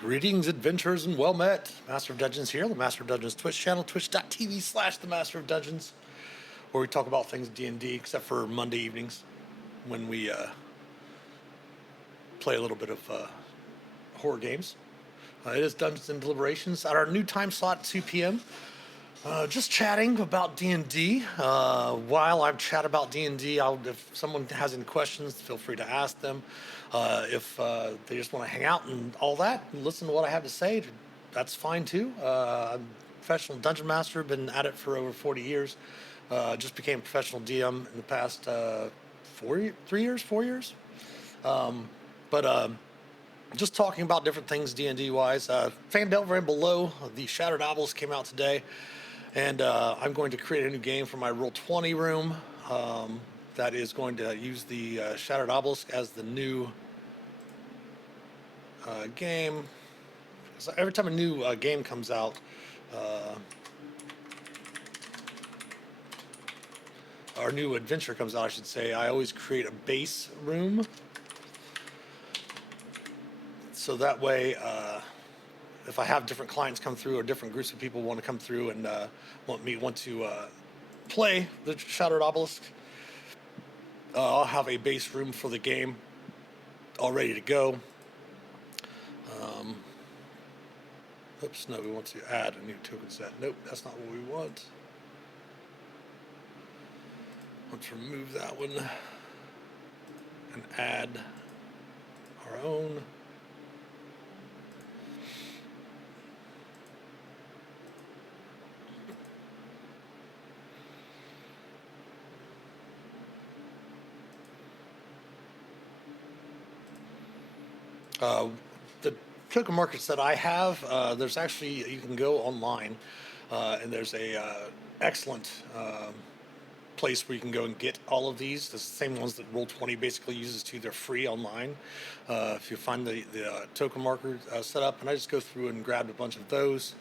Greetings, adventurers, and well met. Master of Dungeons here, the Master of Dungeons Twitch channel, twitch.tv/the Master of Dungeons, where we talk about things D&D, except for Monday evenings, when we play a little bit of horror games. It is Dungeons and Deliberations at our new time slot, 2 p.m. Just chatting about D&D. While I chat about D&D, if someone has any questions, feel free to ask them. If they just want to hang out and all that, and listen to what I have to say, that's fine too. I'm a professional dungeon master, been at it for over 40 years. Just became a professional DM in the past 4 years. But just talking about different things D&D wise. Phandelver and Below, the Shattered Obelisk came out today. And I'm going to create a new game for my Roll20 room that is going to use the Shattered Obelisk as the new game. So every time a new game comes out, or new adventure comes out, I should say, I always create a base room. So that way, if I have different clients come through or different groups of people want to come through and want to play the Shattered Obelisk, I'll have a base room for the game all ready to go. Oops, no, we want to add a new token set. Nope, that's not what we want. Let's remove that one and add our own. The token markets that I have, there's actually, you can go online, and there's a excellent place where you can go and get all of these. The same ones that Roll20 basically uses too. They're free online. If you find the token marker set up, and I just go through and grabbed a bunch of those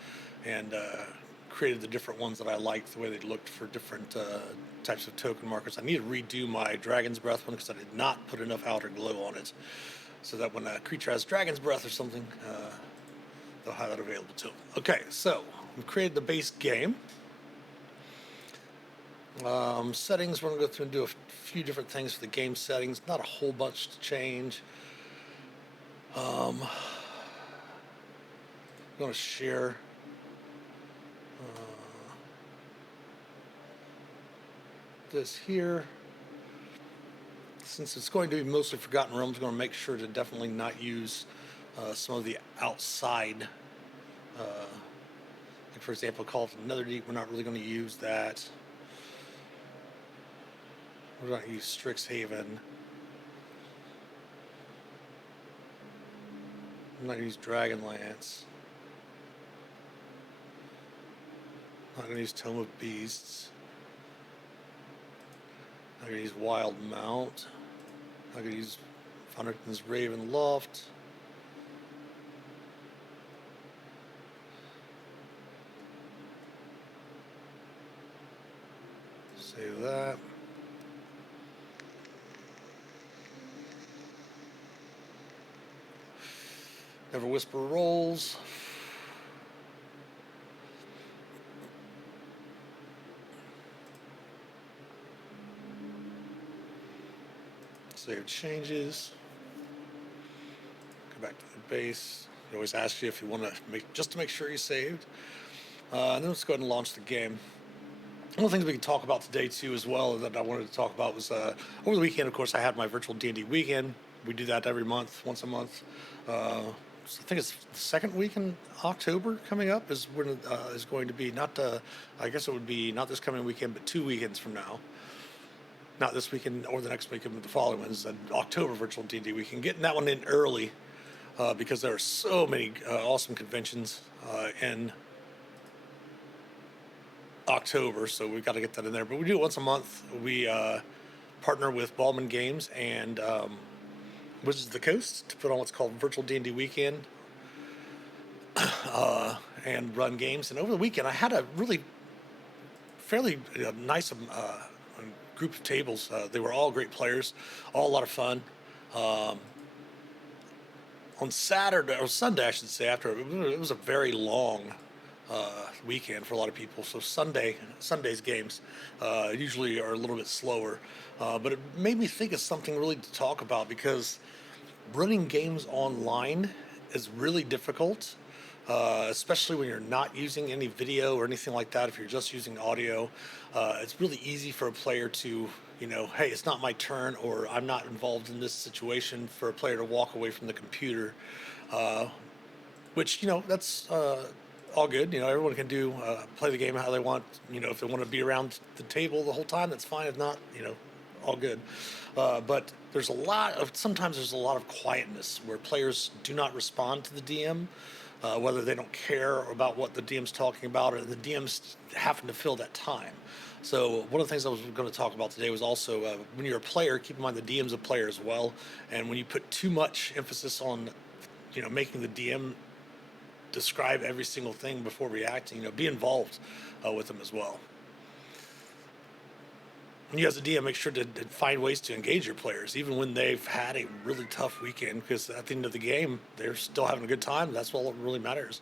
and created the different ones that I liked, the way they looked for different types of token markers. I need to redo my Dragon's Breath one because I did not put enough outer glow on it, so that when a creature has Dragon's Breath or something, they'll have that available to them. Okay, so we've created the base game. Settings, we're going to go through and do a few different things for the game settings. Not a whole bunch to change. I'm going to share this here. Since it's going to be mostly Forgotten Realms, I'm going to make sure to definitely not use some of the outside. Like for example, Call of Another Deep, we're not really going to use that. We're going to use Strixhaven. I'm not going to use Dragonlance. I'm not going to use Tome of Beasts. I'm going to use Wild Mount. I'm going to use Fonderton's Raven Loft. Save that. Never Whisper Rolls. Save changes. Go back to the base. It always asks you if you want to make sure you saved. And then let's go ahead and launch the game. One of the things we can talk about today too, as well, that I wanted to talk about was over the weekend. Of course, I had my virtual D&D weekend. We do that every month, once a month. So I think it's the second week in October coming up is when it is going to be. I guess it would be not this coming weekend, but 2 weekends from now. Not this weekend or the next weekend, but the following one is an October virtual D&D weekend. Getting that one in early because there are so many awesome conventions in October, so we've got to get that in there. But we do it once a month. We partner with Ballman Games and Wizards of the Coast to put on what's called Virtual D&D Weekend and run games. And over the weekend, I had a really fairly nice group of tables. They were all great players, all a lot of fun. on Saturday or Sunday, I should say, after it was a very long weekend for a lot of people. So Sunday's games usually are a little bit slower, but it made me think of something really to talk about because running games online is really difficult, especially when you're not using any video or anything like that. If you're just using audio, it's really easy for a player to, hey, it's not my turn, or I'm not involved in this situation, for a player to walk away from the computer, which, that's all good. Everyone can play the game how they want. If they want to be around the table the whole time, that's fine. If not, all good. But sometimes there's a lot of quietness where players do not respond to the DM, whether they don't care about what the DM's talking about, or the DM's happen to fill that time. So one of the things I was going to talk about today was also when you're a player, keep in mind the DM's a player as well. And when you put too much emphasis on, making the DM describe every single thing before reacting, be involved with them as well. And you as a DM, make sure to find ways to engage your players, even when they've had a really tough weekend, because at the end of the game, they're still having a good time. That's all that really matters.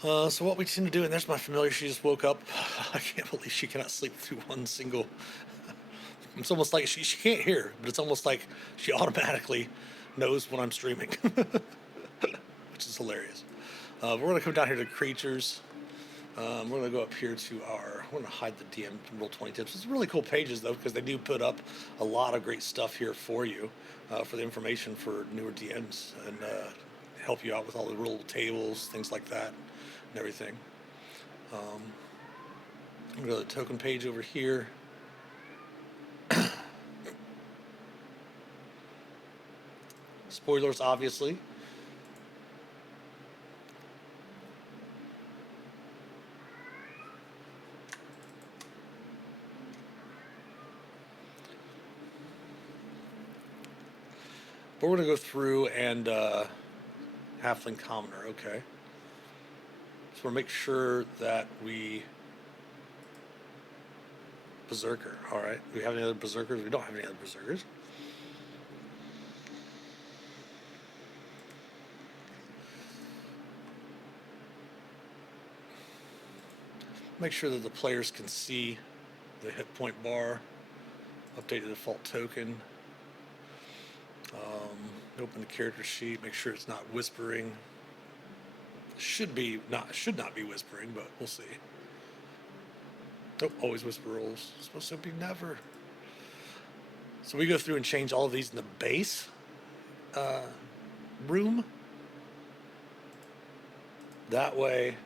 So what we tend to do, and there's my familiar, she just woke up. I can't believe she cannot sleep through one single... It's almost like she can't hear, but it's almost like she automatically knows when I'm streaming, which is hilarious. We're going to come down here to creatures. We're going to go up here to we're going to hide the DM Roll 20 tips. It's really cool pages, though, because they do put up a lot of great stuff here for you, for the information for newer DMs, and help you out with all the rule tables, things like that, and everything. I'm going to go to the token page over here. Spoilers, obviously. But we're going to go through and Halfling Commoner, okay. So we'll make sure that we... Berserker, alright. Do we have any other Berserkers? We don't have any other Berserkers. Make sure that the players can see the hit point bar. Update the default token. Open the character sheet. Make sure it's not whispering. Should not be whispering, but we'll see. Nope, always whisper rolls. It's supposed to be never. So we go through and change all of these in the base room. That way,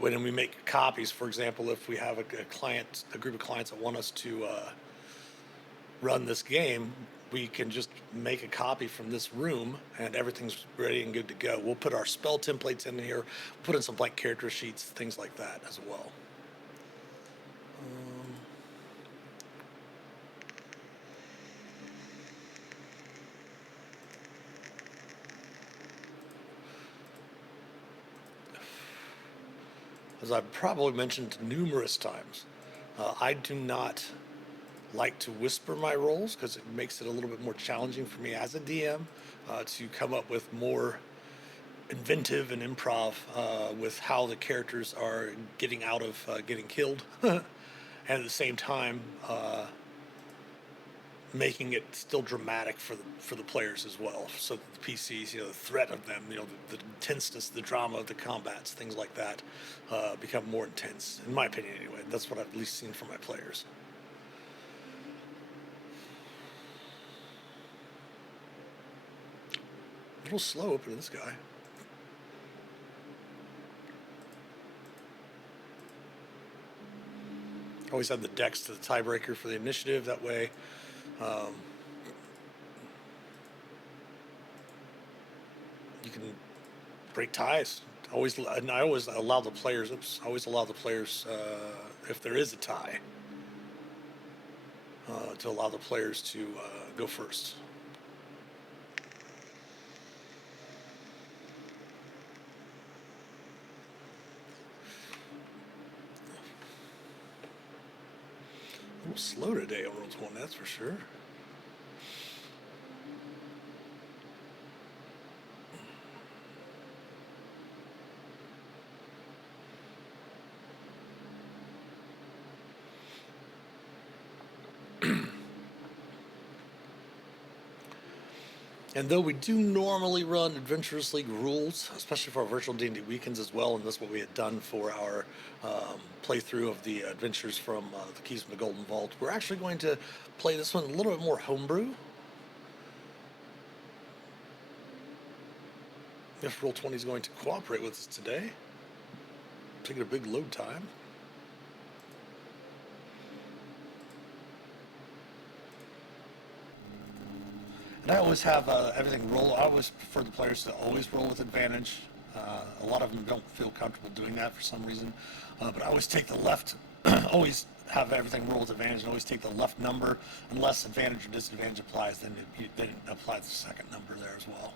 when we make copies, for example, if we have a group of clients that want us to run this game, we can just make a copy from this room and everything's ready and good to go. We'll put our spell templates in here, put in some blank character sheets, things like that as well. As I've probably mentioned numerous times, I do not like to whisper my rolls because it makes it a little bit more challenging for me as a DM to come up with more inventive and improv with how the characters are getting out of getting killed, and at the same time making it still dramatic for the players as well, so that the PCs, the threat of them, the intenseness, the drama of the combats, things like that, become more intense, in my opinion anyway. That's what I've at least seen from my players. A little slow opening this guy. Always have the dex to the tiebreaker for the initiative. That way, you can break ties. I always allow the players. If there is a tie, to allow the players to go first. A little slow today on Roll 20, that's for sure. And though we do normally run Adventurers League rules, especially for our virtual D&D weekends as well, and that's what we had done for our playthrough of the adventures from the Keys from the Golden Vault, we're actually going to play this one a little bit more homebrew. If Roll20 is going to cooperate with us today, taking a big load time. And I always have everything roll. I always prefer the players to always roll with advantage. A lot of them don't feel comfortable doing that for some reason. But I always take the left, always have everything roll with advantage, and always take the left number. Unless advantage or disadvantage applies, then it applies the second number there as well.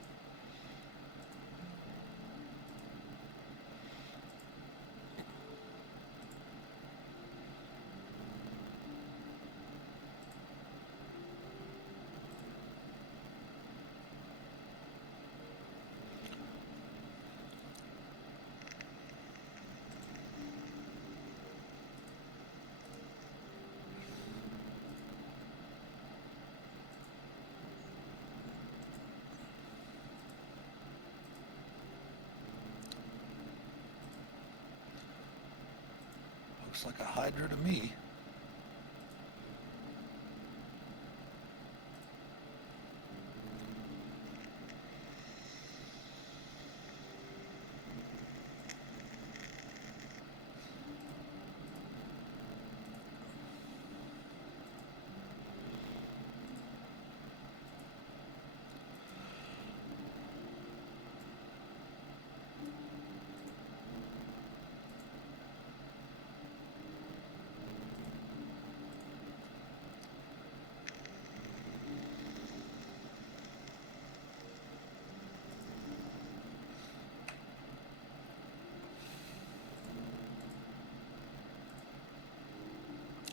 Looks like a Hydra to me.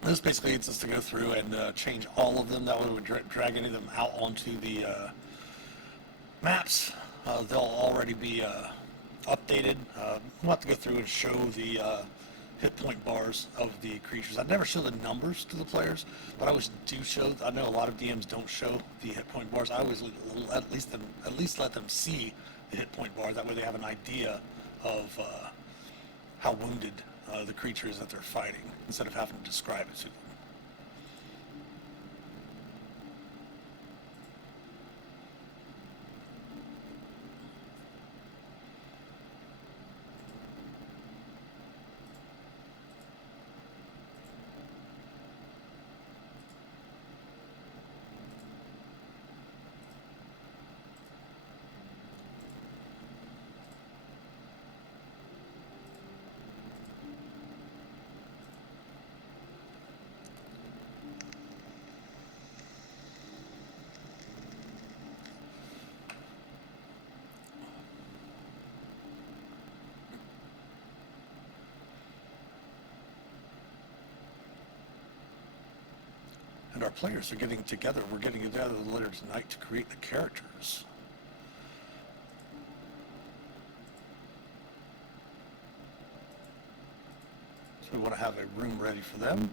This basically gets us to go through and change all of them. That way we drag any of them out onto the maps. They'll already be updated. We'll have to go through and show the hit point bars of the creatures. I never show the numbers to the players, but I always do show. I know a lot of DMs don't show the hit point bars. I always at least let them see the hit point bar. That way they have an idea of how wounded the creature is that they're fighting, instead of having to describe it to them. And our players are getting together. We're getting together later tonight to create the characters. So we want to have a room ready for them.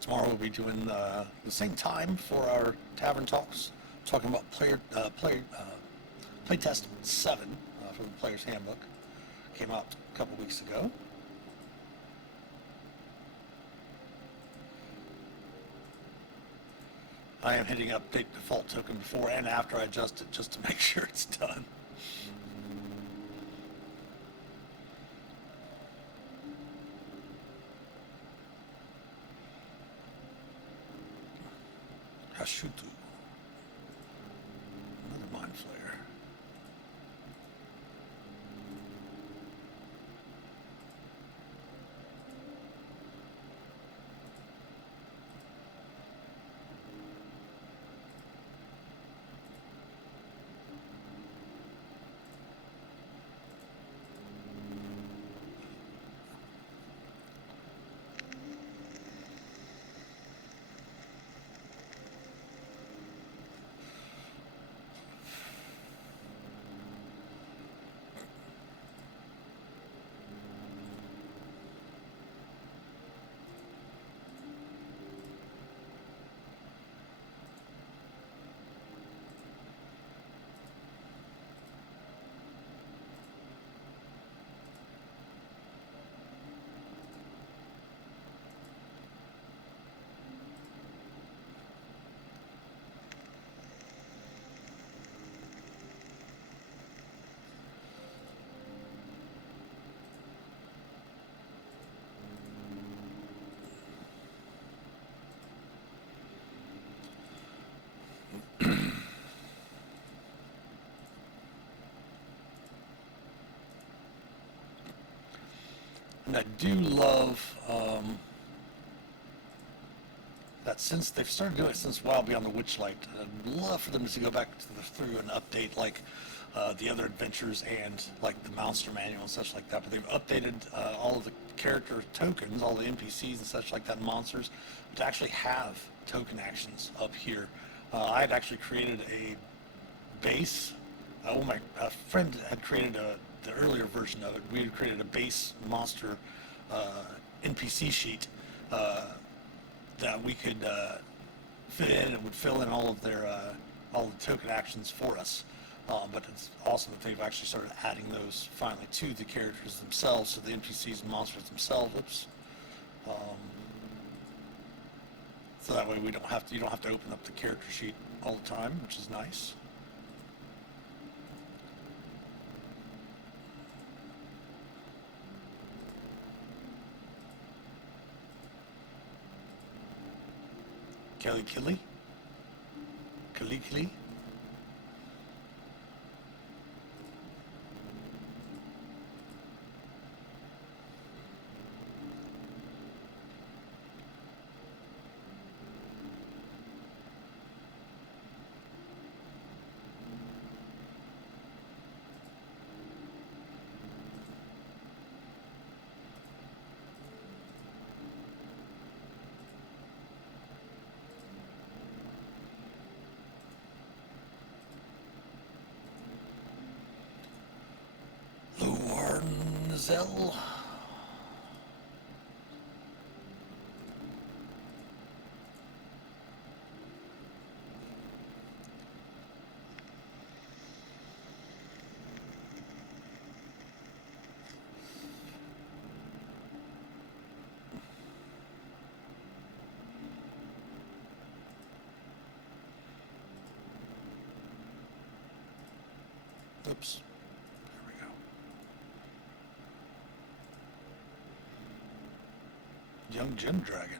Tomorrow we'll be doing the same time for our tavern talks, talking about playtest 7 for the Player's Handbook. Came out a couple weeks ago. I am hitting update default token before and after I adjust it just to make sure it's done. Hashutu. Another mind flayer. And I do love that since they've started doing it since Wild Beyond the Witchlight, I'd love for them to go back through and update like the other adventures and like the monster manual and such like that. But they've updated all of the character tokens, all the NPCs and such like that, monsters, to actually have token actions up here. I had actually created a base. My friend had created the earlier version of it. We had created a base monster NPC sheet that we could fit in. It would fill in all of their all the token actions for us. But it's awesome that they've actually started adding those finally to the characters themselves, so the NPCs and monsters themselves. Oops. So that way you don't have to open up the character sheet all the time, which is nice. Kelly Killy? Killy? Zell. Oops. There we go. Young Gem Dragon.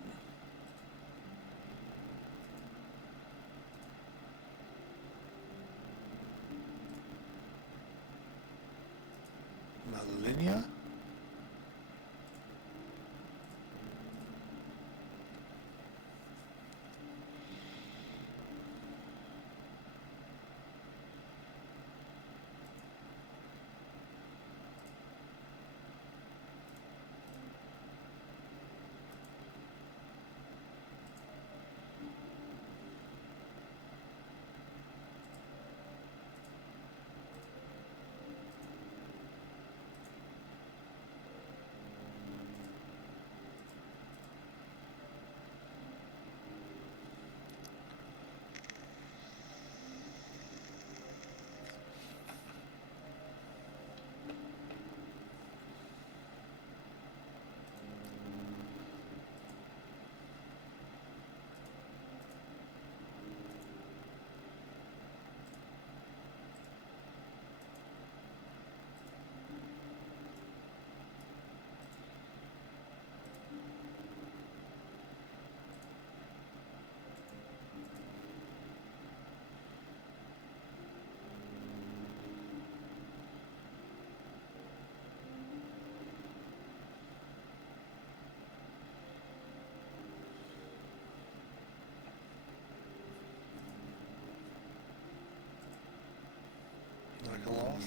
Malinia? Nicholas.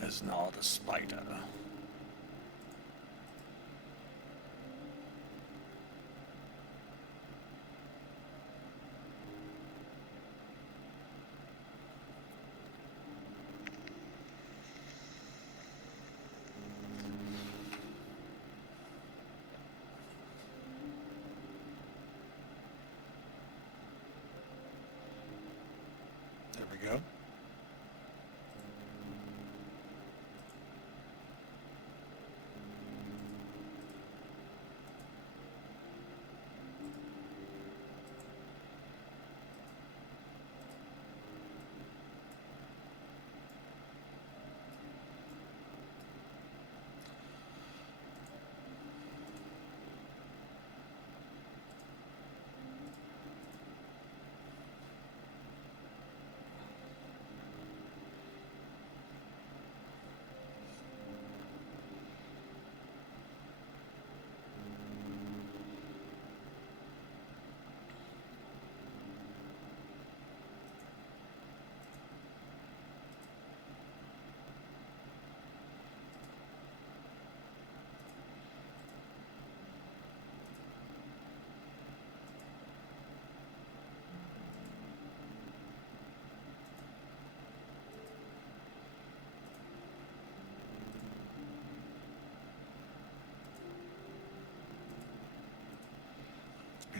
There's not a spider. There we go.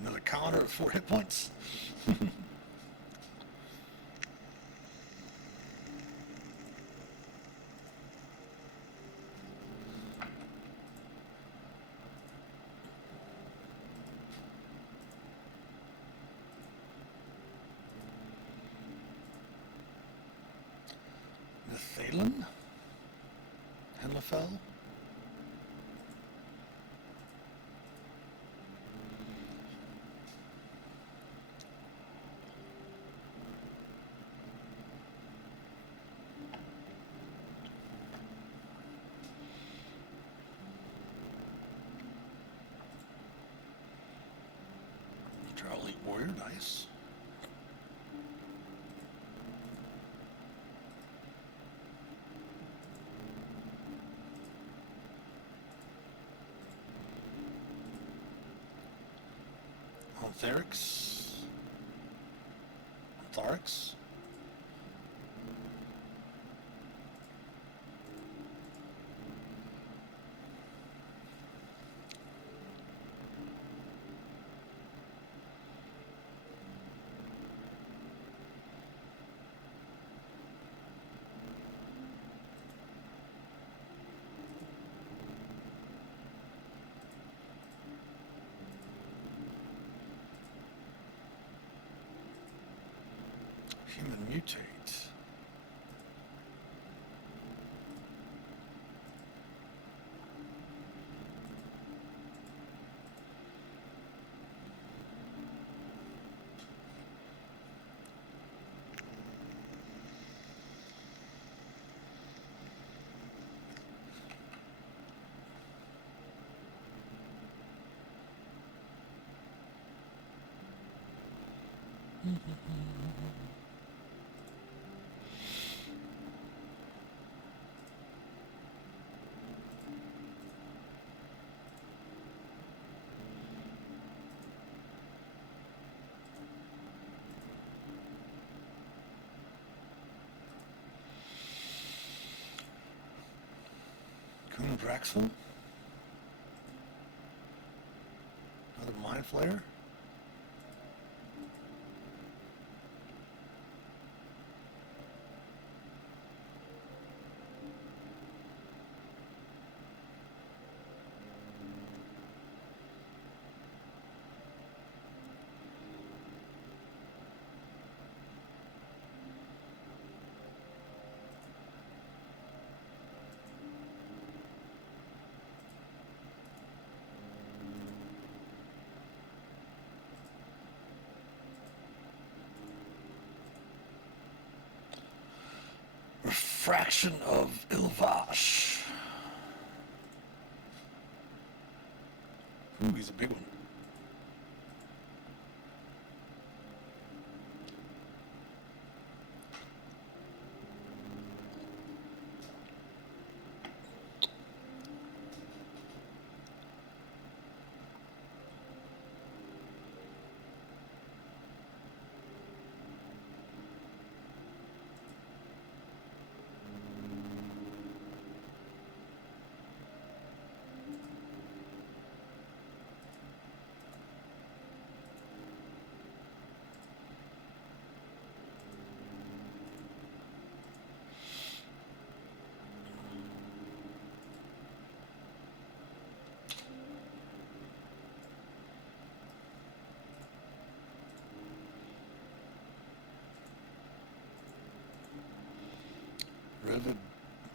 Another counter at 4 hit points. Thalen? Hemifel? Draw Elite Warrior dice. Antherix. Antharix. Human Mutate. Kuhn Draxel. Another Mind Flayer. Refraction of Ilvash. Ooh, he's a big one.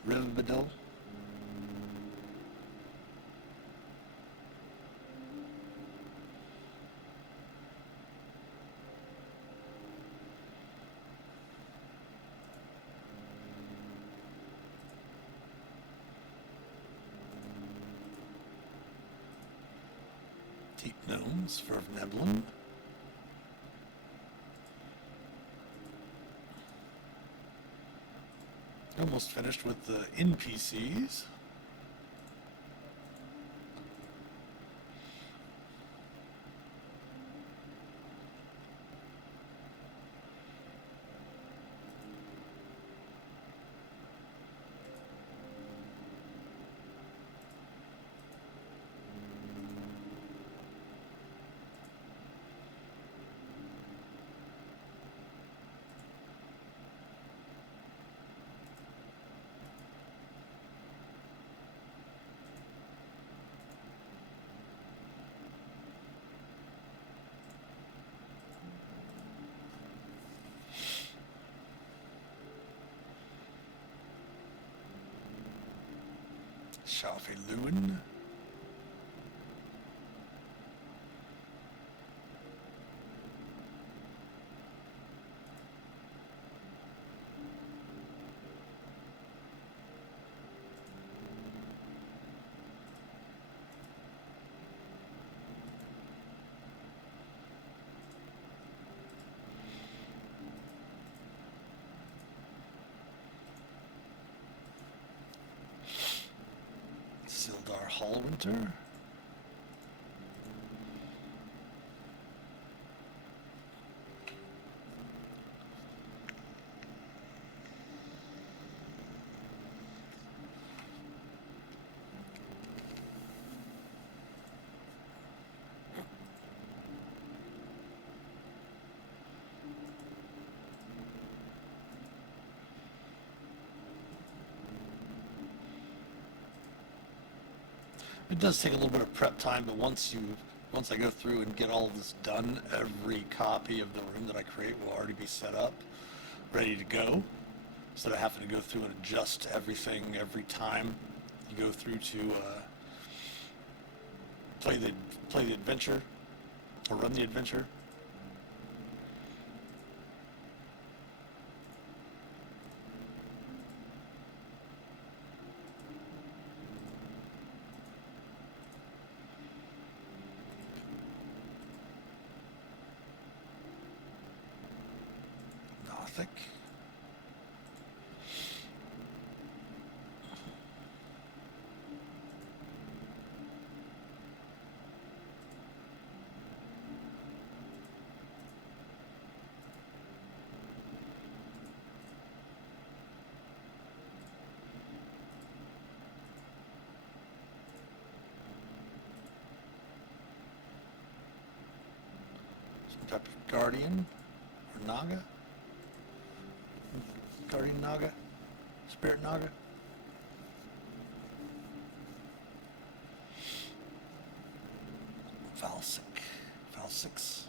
Rivendell. Deep Gnomes for Neblin. Almost finished with the NPCs. Shafi Lewin. Sildar Hallwinter. It does take a little bit of prep time, but once I go through and get all of this done, every copy of the room that I create will already be set up, ready to go. Instead of having to go through and adjust everything every time you go through to play the adventure or run the adventure. Gothic. Some type of guardian or naga. Guardian naga. Spirit naga. Valsix.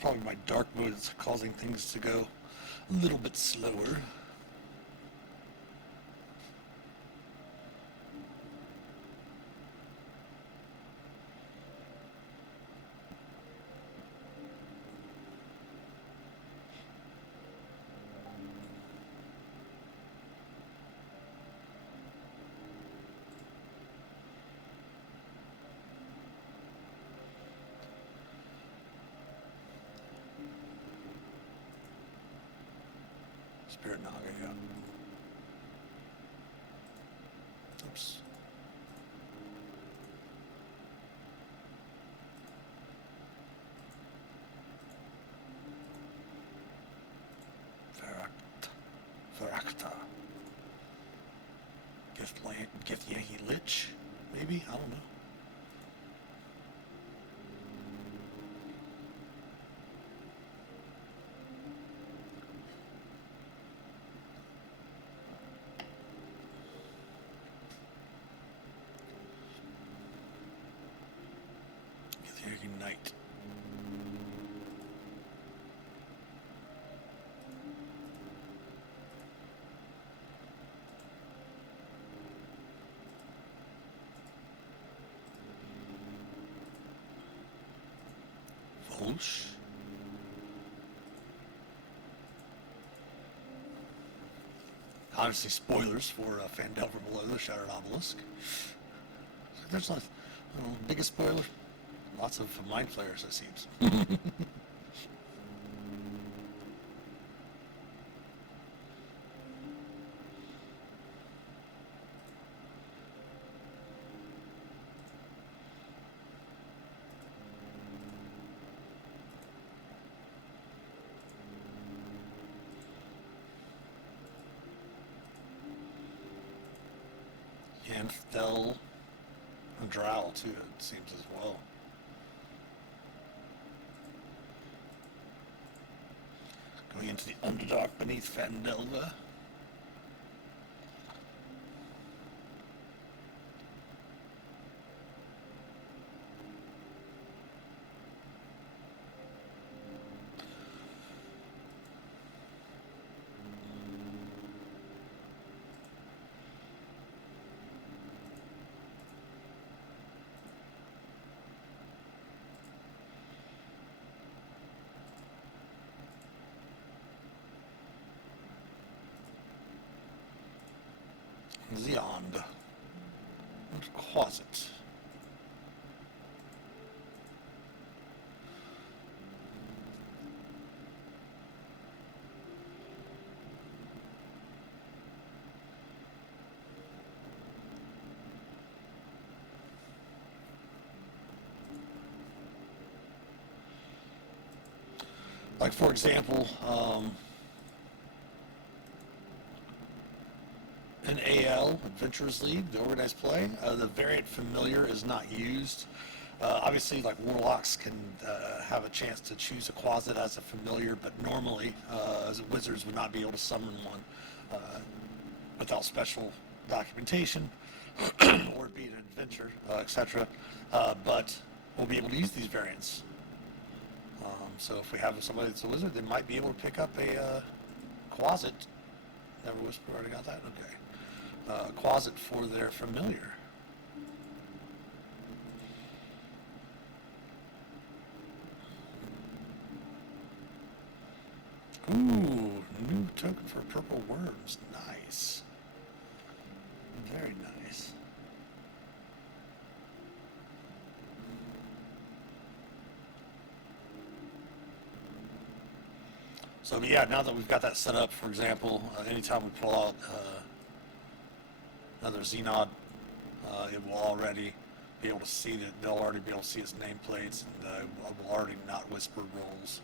Probably my dark mode is causing things to go a little bit slower. Spirit naga, yeah. Oops. Varakta. Githyanki Lich, maybe? I don't know. Githyanki Knight. Volsh. Obviously, spoilers for Phandelver Below the Shattered Obelisk. There's not, biggest spoiler. Lots of mind flayers, it seems. Yanfdel and Drow, too, it seems as well. Going into the Underdark beneath Phandelver. Zeond. Closet. Like, for example, in AL, Adventurers League, the organized play, the variant familiar is not used. Obviously, like warlocks can have a chance to choose a closet as a familiar, but normally, as wizards would not be able to summon one without special documentation or be an adventure, etc. But we'll be able to use these variants. So if we have somebody that's a wizard, they might be able to pick up a closet. Never whisper, already got that? Okay. Closet for their familiar. Ooh, new token for purple worms. Nice. Very nice. So yeah, now that we've got that set up, for example, anytime we pull out another Xenod, it will already be able to see that. They'll already be able to see its nameplates, and it will already not whisper rolls.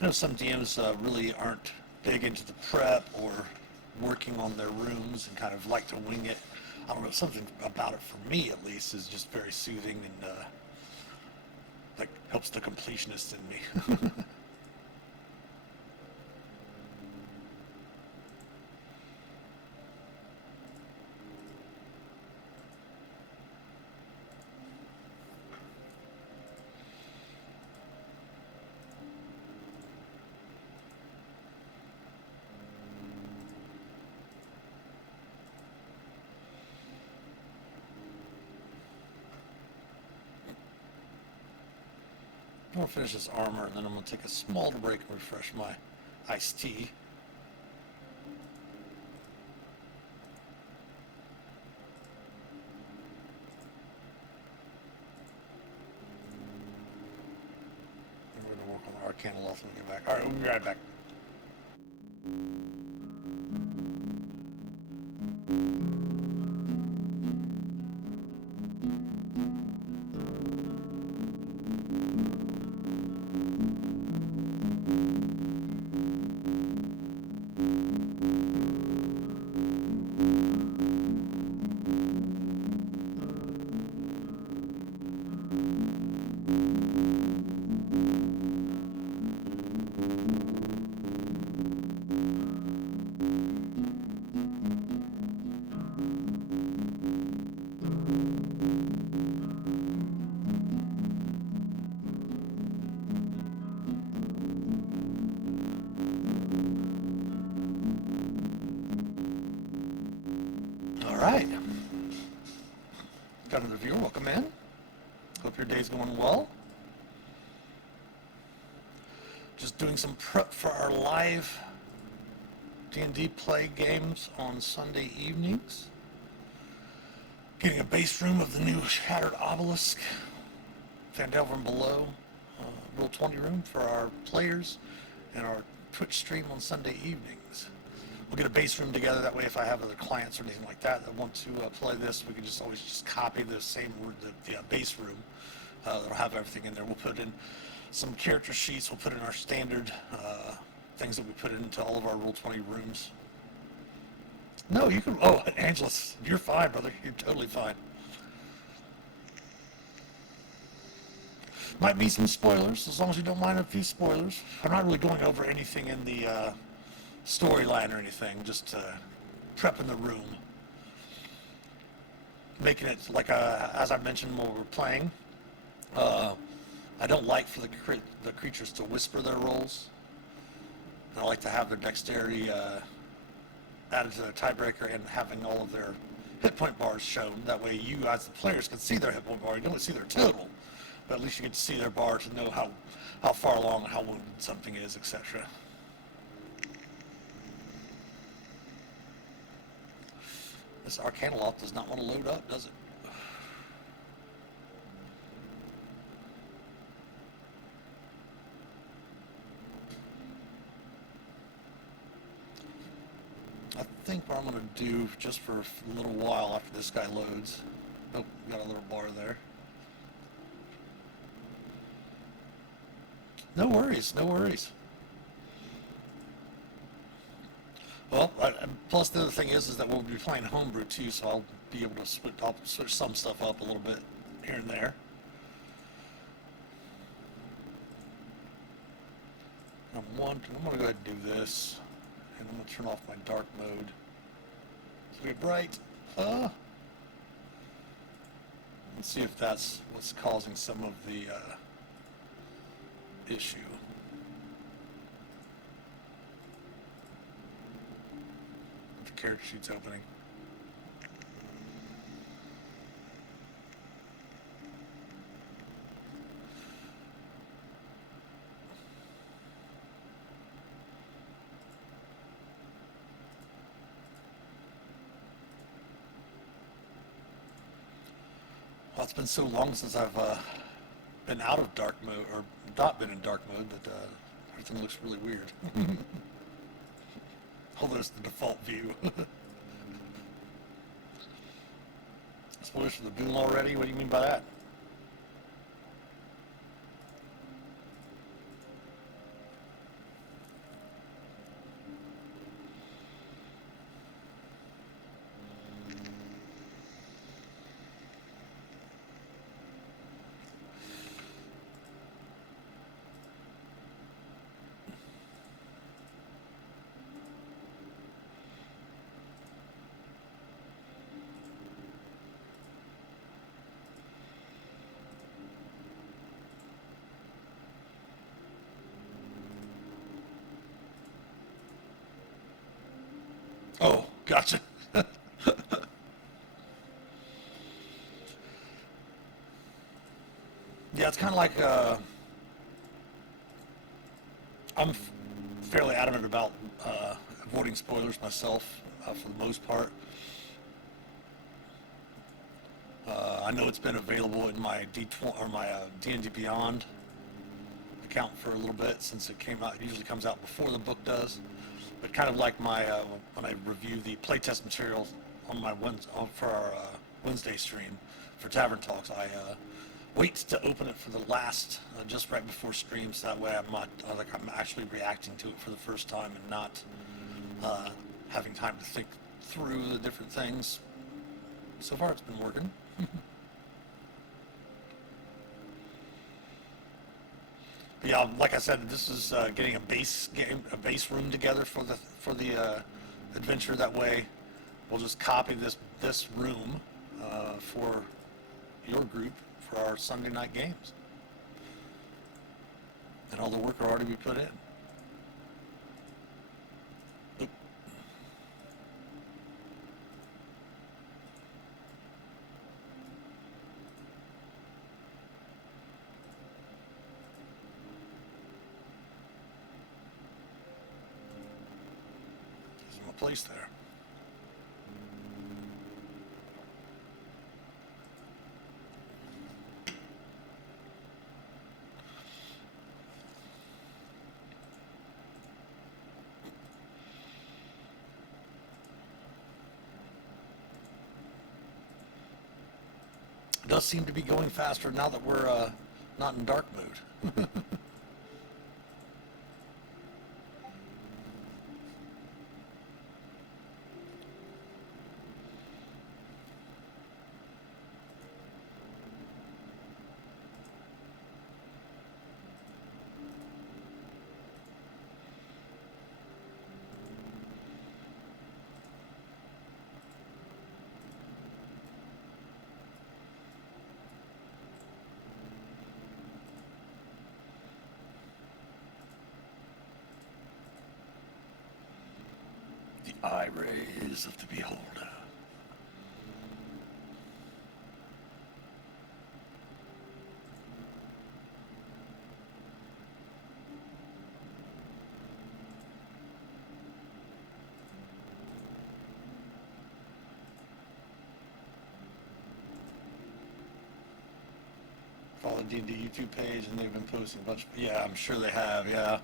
I know some DMs really aren't big into the prep or working on their rooms and kind of like to wing it. I don't know, something about it, for me at least, is just very soothing and like helps the completionist in me. I'm gonna finish this armor, and then I'm gonna take a small break and refresh my iced tea. And we're gonna work on the Arcana Loft when we get back. All right, we'll be right back. All right. Got another viewer. Welcome in. Hope your day's going well. Just doing some prep for our live D&D play games on Sunday evenings. Getting a base room of the new Shattered Obelisk, Phandelver and below, Roll20 room for our players, and our Twitch stream on Sunday evenings. we'll get a base room together. That way, if I have other clients or anything like that that want to play this, we can just always just copy the same the base room. That'll have everything in there. We'll put in some character sheets. We'll put in our standard things that we put into all of our Roll20 rooms. No, you can. Oh, Angela, you're fine, brother. You're totally fine. Might be some spoilers, as long as you don't mind a few spoilers. I'm not really going over anything in the storyline or anything, just prepping the room. Making it like, as I mentioned when we were playing, I don't like for the creatures to whisper their rolls. I like to have their dexterity added to their tiebreaker and having all of their hit point bars shown. That way you as the players can see their hit point bar. You don't see their total, but at least you get to see their bar to know how far along and how wounded something is, etc. This Arcana Loft does not want to load up, does it? I think what I'm going to do, just for a little while after this guy loads, oh, got a little bar there. No worries, no worries. Well, plus the other thing is that we'll be playing homebrew too, so I'll be able to switch some stuff up a little bit here and there. I'm going to go ahead and do this, and I'm going to turn off my dark mode. It's very bright. Let's see if that's what's causing some of the issue. The character sheet's opening. Well, it's been so long since I've been out of dark mode, or not been in dark mode, that everything looks really weird. Although it's the default view. Spoilers for the Boom already? What do you mean by that? Oh, gotcha. Yeah, it's kind of like I'm fairly adamant about avoiding spoilers myself for the most part. I know it's been available in my D20 or my D&D Beyond account for a little bit since it came out. It usually comes out before the book does. But kind of like my when I review the playtest materials on my for our Wednesday stream for Tavern Talks, I wait to open it for the last just right before stream, so that way I'm not like I'm actually reacting to it for the first time and not having time to think through the different things. So far, it's been working. But yeah, like I said, this is getting a base room together for the adventure. That way, we'll just copy this room for your group for our Sunday night games, and all the work will already be put in. Oop. There's my place there. It does seem to be going faster now that we're not in dark mode. The eye rays of the beholder. Follow D&D YouTube page, and they've been posting a bunch of, yeah, I'm sure they have, yeah.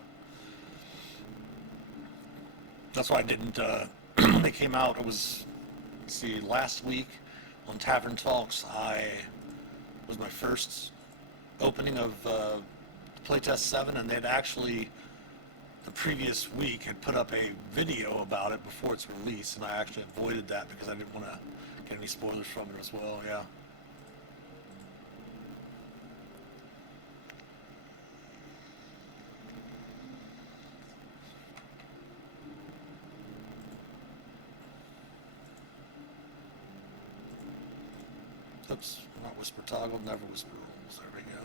That's why I didn't, they came out, it was, let's see, last week on Tavern Talks, was my first opening of Playtest 7, and they'd actually, the previous week, had put up a video about it before its release, and I actually avoided that because I didn't want to get any spoilers from it as well, yeah. Oops, not whisper toggle, never whisper rules. There we go.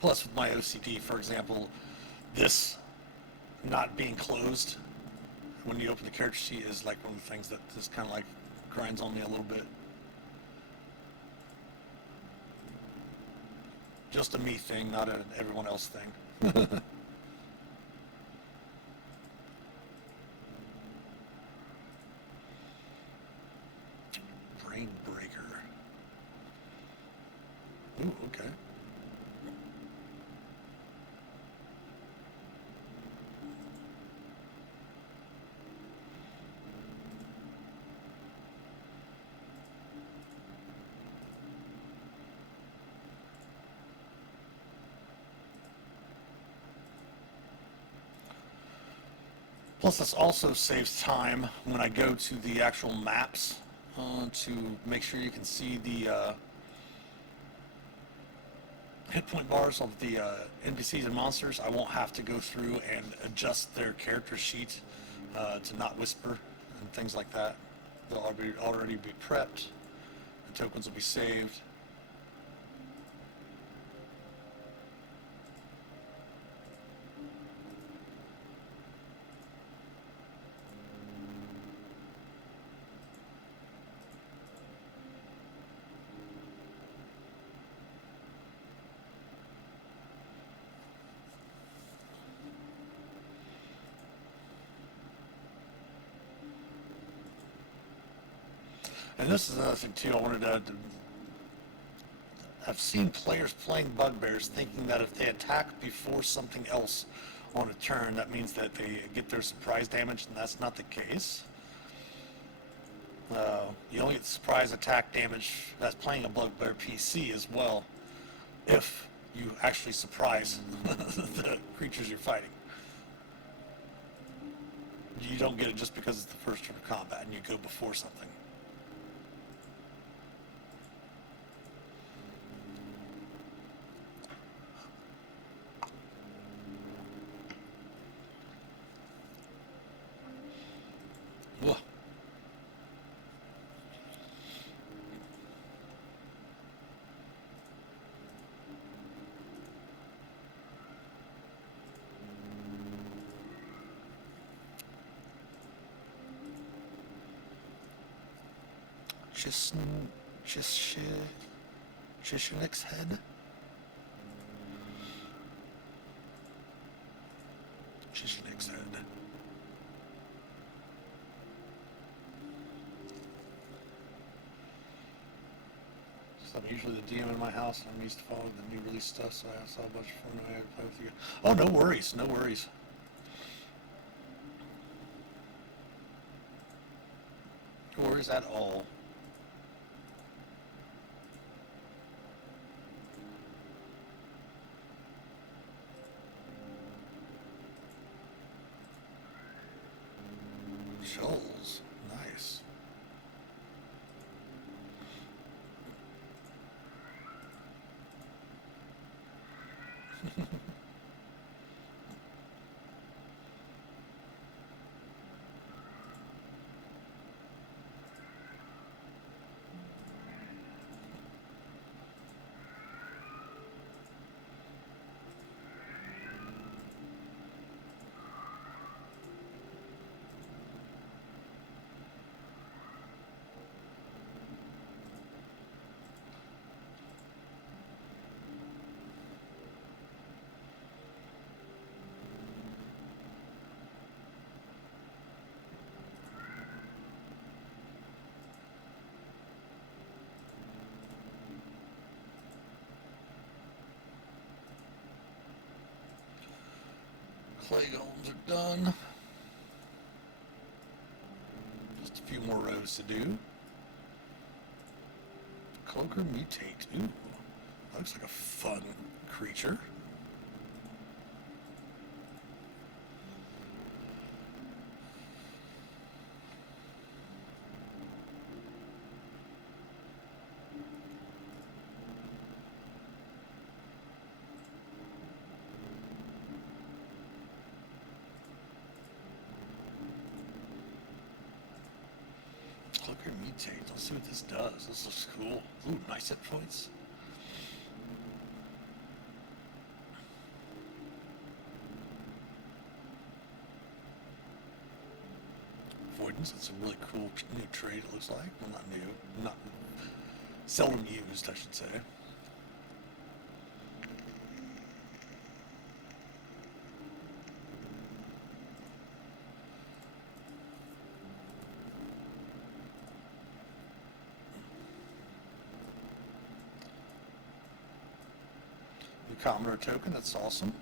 Plus, with my OCD, for example, this not being closed when you open the character sheet is like one of the things that just kind of like grinds on me a little bit. Just a me thing, not an everyone else thing. Brain breaker. Ooh, okay. Plus, this also saves time when I go to the actual maps to make sure you can see the hit point bars of the NPCs and monsters. I won't have to go through and adjust their character sheet to not whisper and things like that. They'll already be prepped. The tokens will be saved. And this is another thing too. I wanted to. I've seen players playing bugbears thinking that if they attack before something else on a turn, that means that they get their surprise damage, and that's not the case. You only get surprise attack damage that's playing a bugbear PC as well, if you actually surprise the creatures you're fighting. You don't get it just because it's the first turn of combat and you go before something. Whoa. Chishinik's head? Chishinik's head. So I'm usually the DM in my house, and I'm used to following the new release stuff, so I saw a bunch of fun I had to play with you. Oh, no worries, no worries. No worries at all. Shoals. Nice. Clay golems are done. Just a few more rows to do. Cloaker mutate. Ooh, looks like a fun creature. Cloaker mutate. Let's see what this does. This looks cool. Ooh, nice hit points. Avoidance. It's a really cool new trait, it looks like. Well, not new. Not seldom used, I should say. New Commodore token. That's awesome.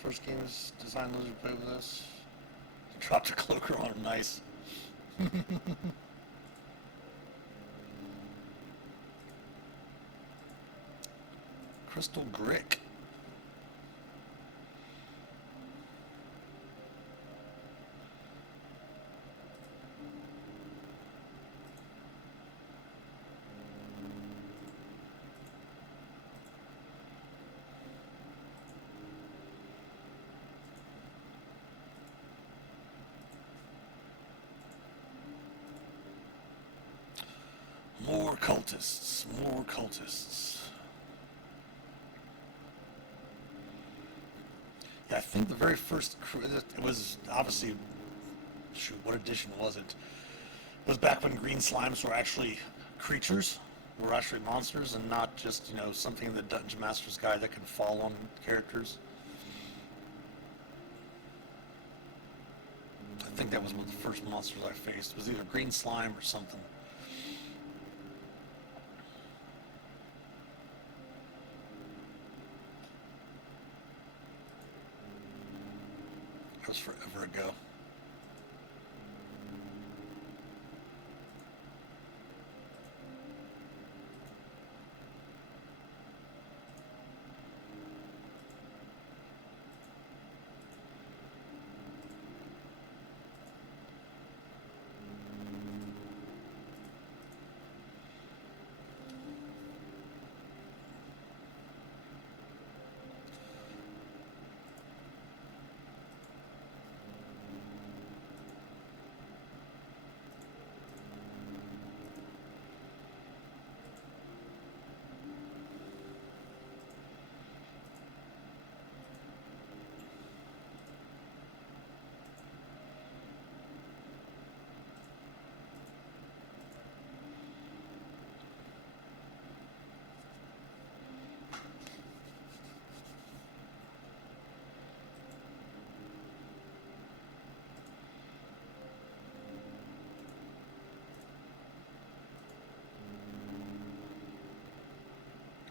First game is Design Lizard play with us. Dropped a cloaker on him, nice. Crystal Grick. More cultists, more cultists. Yeah, I think the very first, it was obviously, shoot, what edition was it? It was back when green slimes were actually creatures, were actually monsters, and not just, something in the Dungeon Master's Guide that can fall on characters. I think that was one of the first monsters I faced. It was either green slime or something. That was forever ago.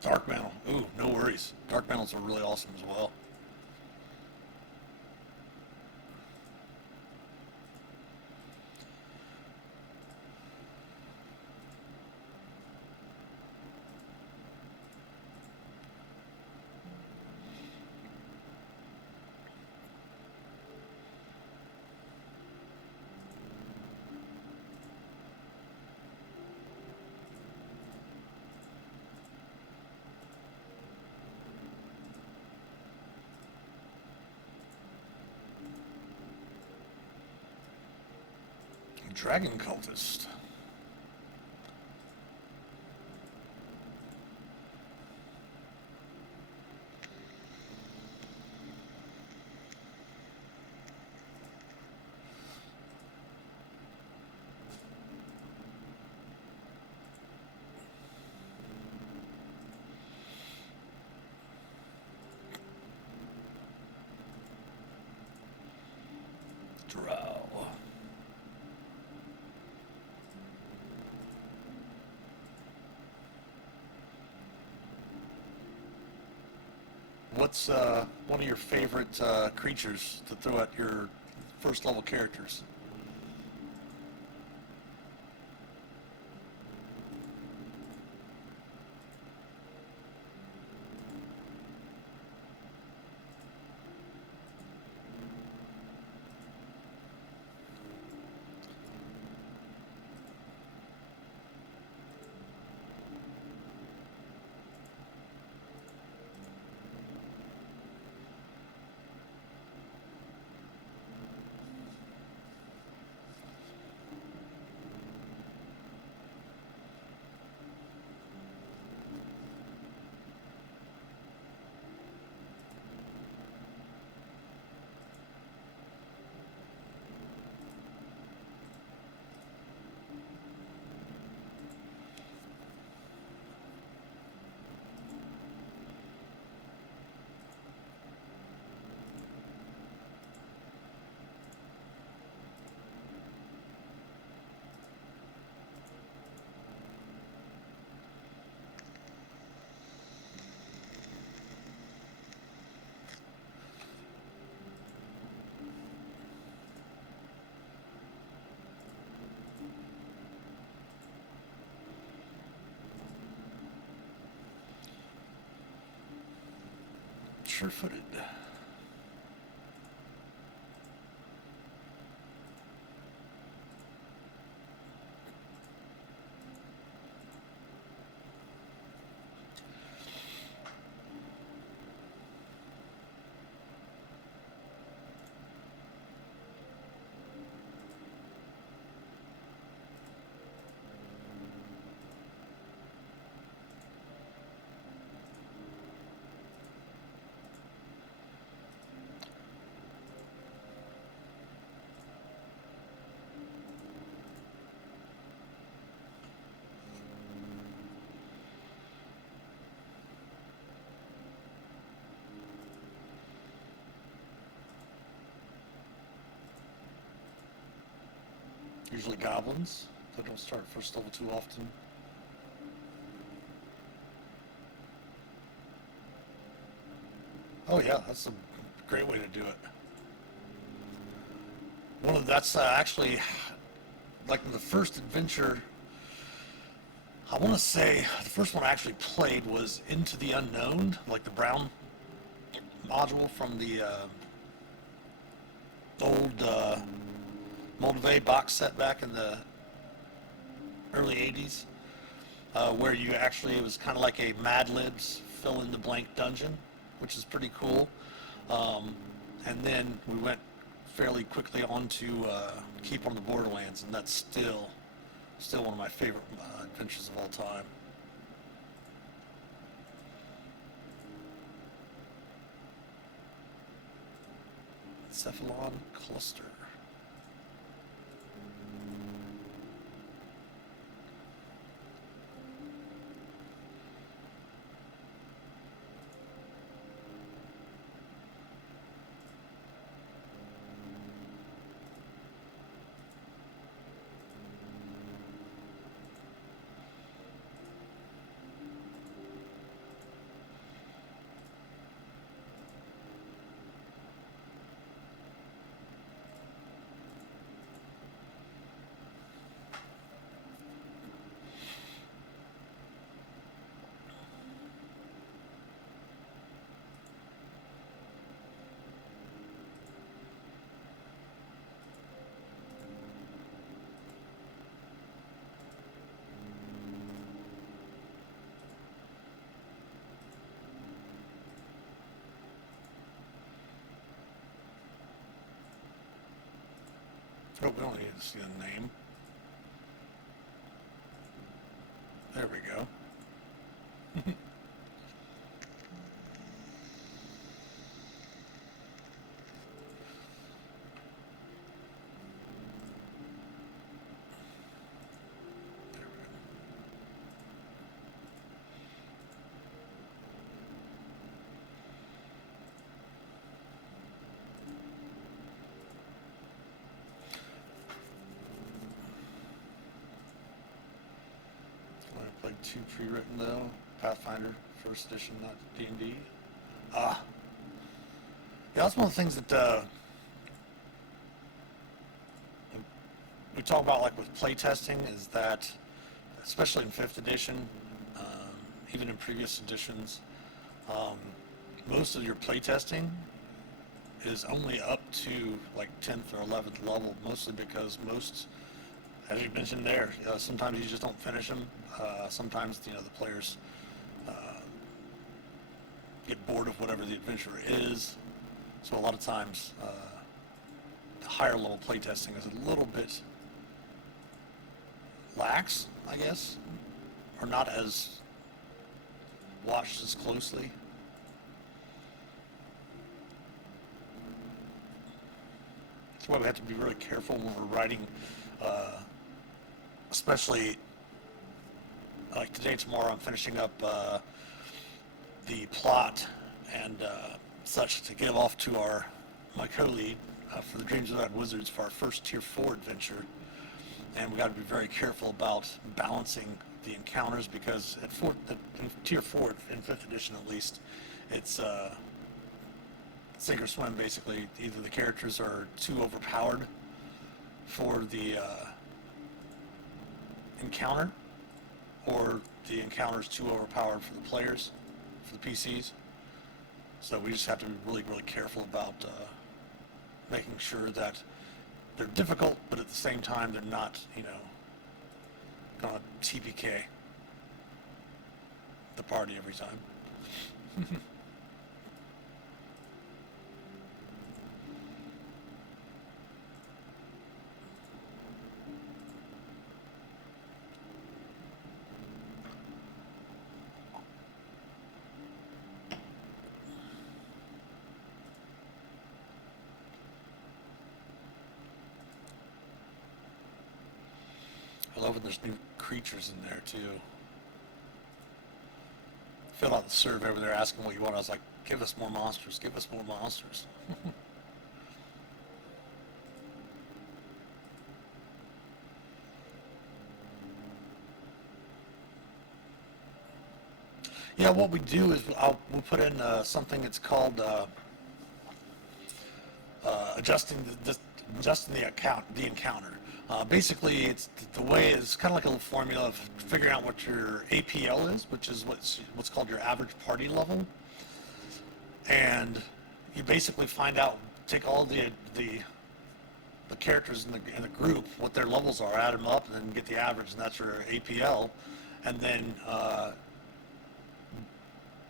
Dark Mantle. Ooh, no worries. Dark Mantles are really awesome as well. Dragon Cultist. Drow. What's one of your favorite creatures to throw at your first level characters? Sure-footed. Usually goblins. They don't start first level too often. Oh yeah, that's a great way to do it. That's actually like the first adventure. I want to say the first one I actually played was Into the Unknown, like the brown module from the old Moldave box set back in the early 80s, where you actually, it was kind of like a Mad Libs fill in the blank dungeon, which is pretty cool. And then we went fairly quickly on to Keep on the Borderlands, and that's still one of my favorite adventures of all time. Cephalon Cluster. Oh, we don't need to see the name. There we go. I played 2 pre-written though. Pathfinder, first edition, not D&D. Ah, yeah, that's one of the things that we talk about, like with playtesting, is that, especially in 5th edition, even in previous editions, um, most of your playtesting is only up to like 10th or 11th level, mostly because most, as you mentioned there, sometimes you just don't finish them. Sometimes, the players uh, get bored of whatever the adventure is. So a lot of times, the higher level playtesting is a little bit lax, I guess, or not as watched as closely. That's why we have to be really careful when we're writing, especially like today and tomorrow. I'm finishing up the plot and such to give off to my co-lead for the Dreams of Red Wizards for our first Tier 4 adventure. And we got to be very careful about balancing the encounters, because in Tier 4, in 5th edition at least, it's sink or swim basically. Either the characters are too overpowered for the encounter, or the encounter is too overpowered for the players, for the PCs. So we just have to be really, really careful about making sure that they're difficult, but at the same time they're not, gonna TPK the party every time. I love when there's new creatures in there too. Fill out the survey over there asking what you want. I was like, give us more monsters, give us more monsters. Yeah, what we do is we'll put in something that's called adjusting the encounter. Basically, it's the way is kind of like a little formula of figuring out what your APL is, which is what's called your average party level, and you basically take all the characters in the group, what their levels are, add them up, and then get the average, and that's your APL, and then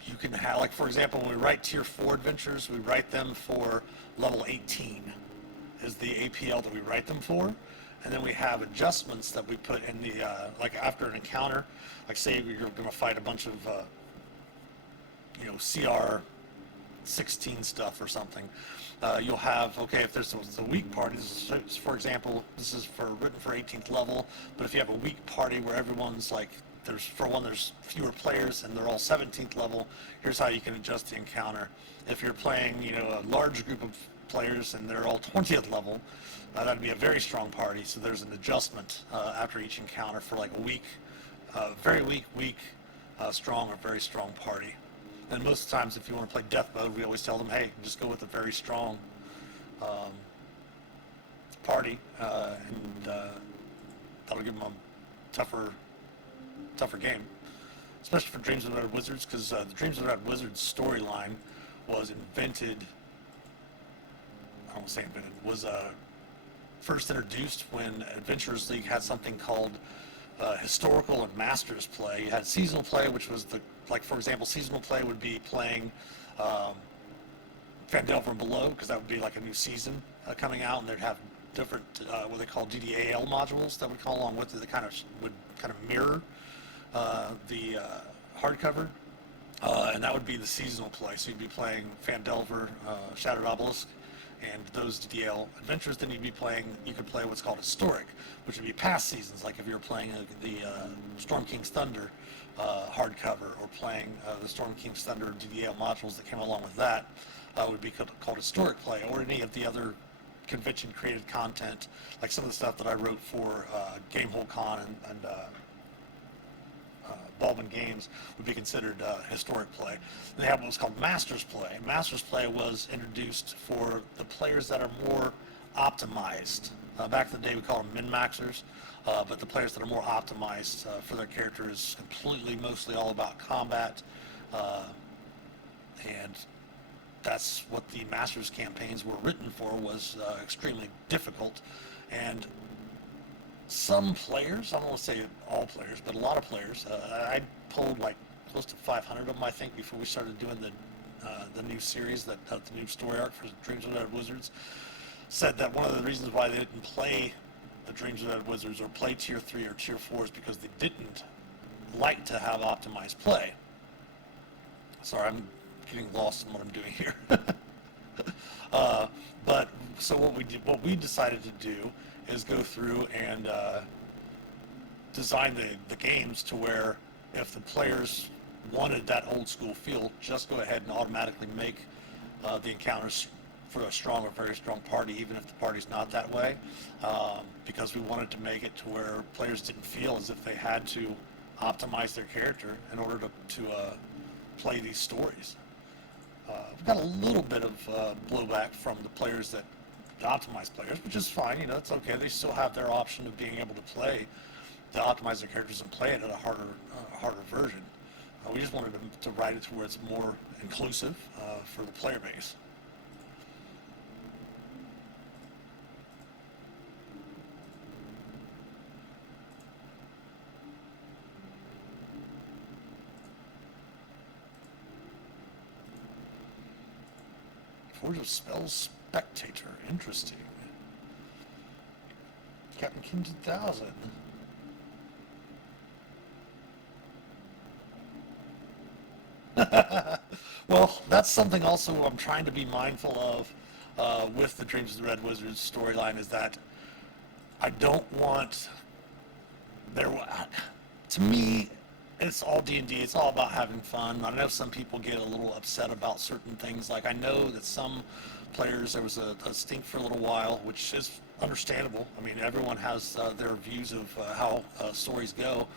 you can have, like, for example, when we write Tier 4 adventures, we write them for level 18 is the APL that we write them for. And then we have adjustments that we put in the, like after an encounter, like say you're going to fight a bunch of, CR 16 stuff or something. You'll have, okay, if there's a weak party, for example, this is written for 18th level, but if you have a weak party where everyone's like, there's fewer players and they're all 17th level, here's how you can adjust the encounter. If you're playing, a large group of players and they're all 20th level, that'd be a very strong party. So there's an adjustment after each encounter for like a weak, very weak, strong or very strong party. And most of the times, if you want to play death mode, we always tell them, hey, just go with a very strong party, and that'll give them a tougher game, especially for Dreams of the Red Wizards, because the Dreams of the Red Wizards storyline was invented, I don't want to say invented, was first introduced when Adventurers League had something called historical and masters play. You had seasonal play, which was for example, seasonal play would be playing Phandelver and below, because that would be like a new season coming out, and they'd have different what they call DDAL modules that would come along with it that would kind of mirror the hardcover. And that would be the seasonal play. So you'd be playing Phandelver, Shattered Obelisk, and those DDL adventures. Then you could play what's called Historic, which would be past seasons, like if you were playing the Storm King's Thunder hardcover, or playing the Storm King's Thunder DDL modules that came along with that, would be called Historic play, or any of the other convention created content, like some of the stuff that I wrote for Gamehole Con and Baldwin Games would be considered historic play. And they have what's called Masters play. Masters play was introduced for the players that are more optimized. Back in the day, we call them min-maxers, but the players that are more optimized for their character is mostly all about combat, and that's what the Masters campaigns were written for, was extremely difficult. And some players, I don't want to say all players, but a lot of players, I pulled like close to 500 of them, I think, before we started doing the new series, the new story arc for Dreams of Dead Wizards, said that one of the reasons why they didn't play the Dreams of Dead Wizards or play Tier 3 or Tier 4 is because they didn't like to have optimized play. Sorry, I'm getting lost in what I'm doing here. But so what we decided to do is go through and design the games to where if the players wanted that old school feel, just go ahead and automatically make the encounters for a strong or very strong party, even if the party's not that way, because we wanted to make it to where players didn't feel as if they had to optimize their character in order to play these stories. We've got a little bit of blowback from the players that optimized players, which is fine, it's okay. They still have their option of being able to optimize their characters and play it at a harder version. We just wanted to write it to where it's more inclusive for the player base. Forge of Spells Spectator, interesting. Captain King 2000. Well, that's something also I'm trying to be mindful of with the Dreams of the Red Wizards storyline, is that I don't want to me, it's all D&D. It's all about having fun. I know some people get a little upset about certain things. Like, I know that some players, there was a stink for a little while, which is understandable. I mean, everyone has their views of how stories go,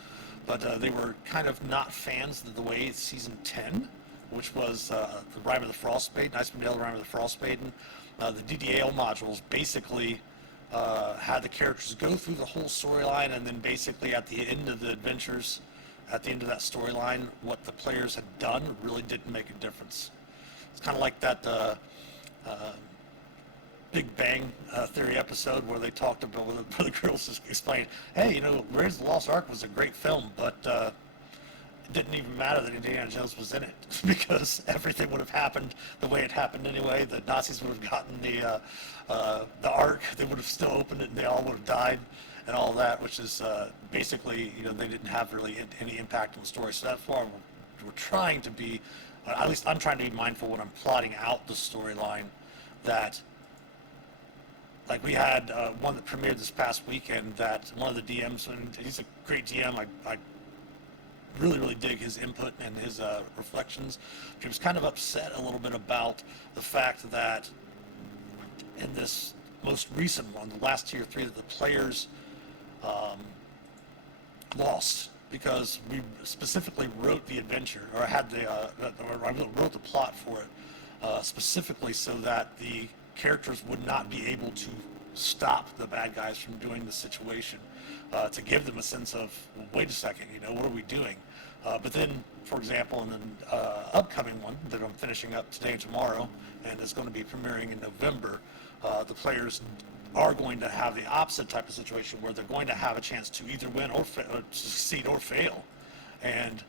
but they were kind of not fans of the way Season 10, which was the Rime of the Frostmaiden, Icewind Dale, the Rime of the Frostmaiden. The DDAL modules basically had the characters go through the whole storyline, and then basically at the end of the adventures, at the end of that storyline, what the players had done really didn't make a difference. It's kind of like that Big Bang Theory episode where they talked about, where the girls just explained, hey, Raiders of the Lost Ark was a great film, but it didn't even matter that Indiana Jones was in it because everything would have happened the way it happened anyway. The Nazis would have gotten the Ark, they would have still opened it, and they all would have died. And all that, which is basically, they didn't have really any impact on the story. So that's why we're trying to be, at least I'm trying to be mindful when I'm plotting out the storyline, that, like, we had one that premiered this past weekend that one of the DMs, and he's a great DM, I really, really dig his input and his reflections. He was kind of upset a little bit about the fact that in this most recent one, the last Tier 3, that the players lost, because we specifically wrote the adventure, or I wrote the plot for it specifically so that the characters would not be able to stop the bad guys from doing the situation, to give them a sense of, well, wait a second, what are we doing? But then, for example, in the upcoming one that I'm finishing up today and tomorrow, and is going to be premiering in November, the players are going to have the opposite type of situation where they're going to have a chance to either win or succeed or fail. And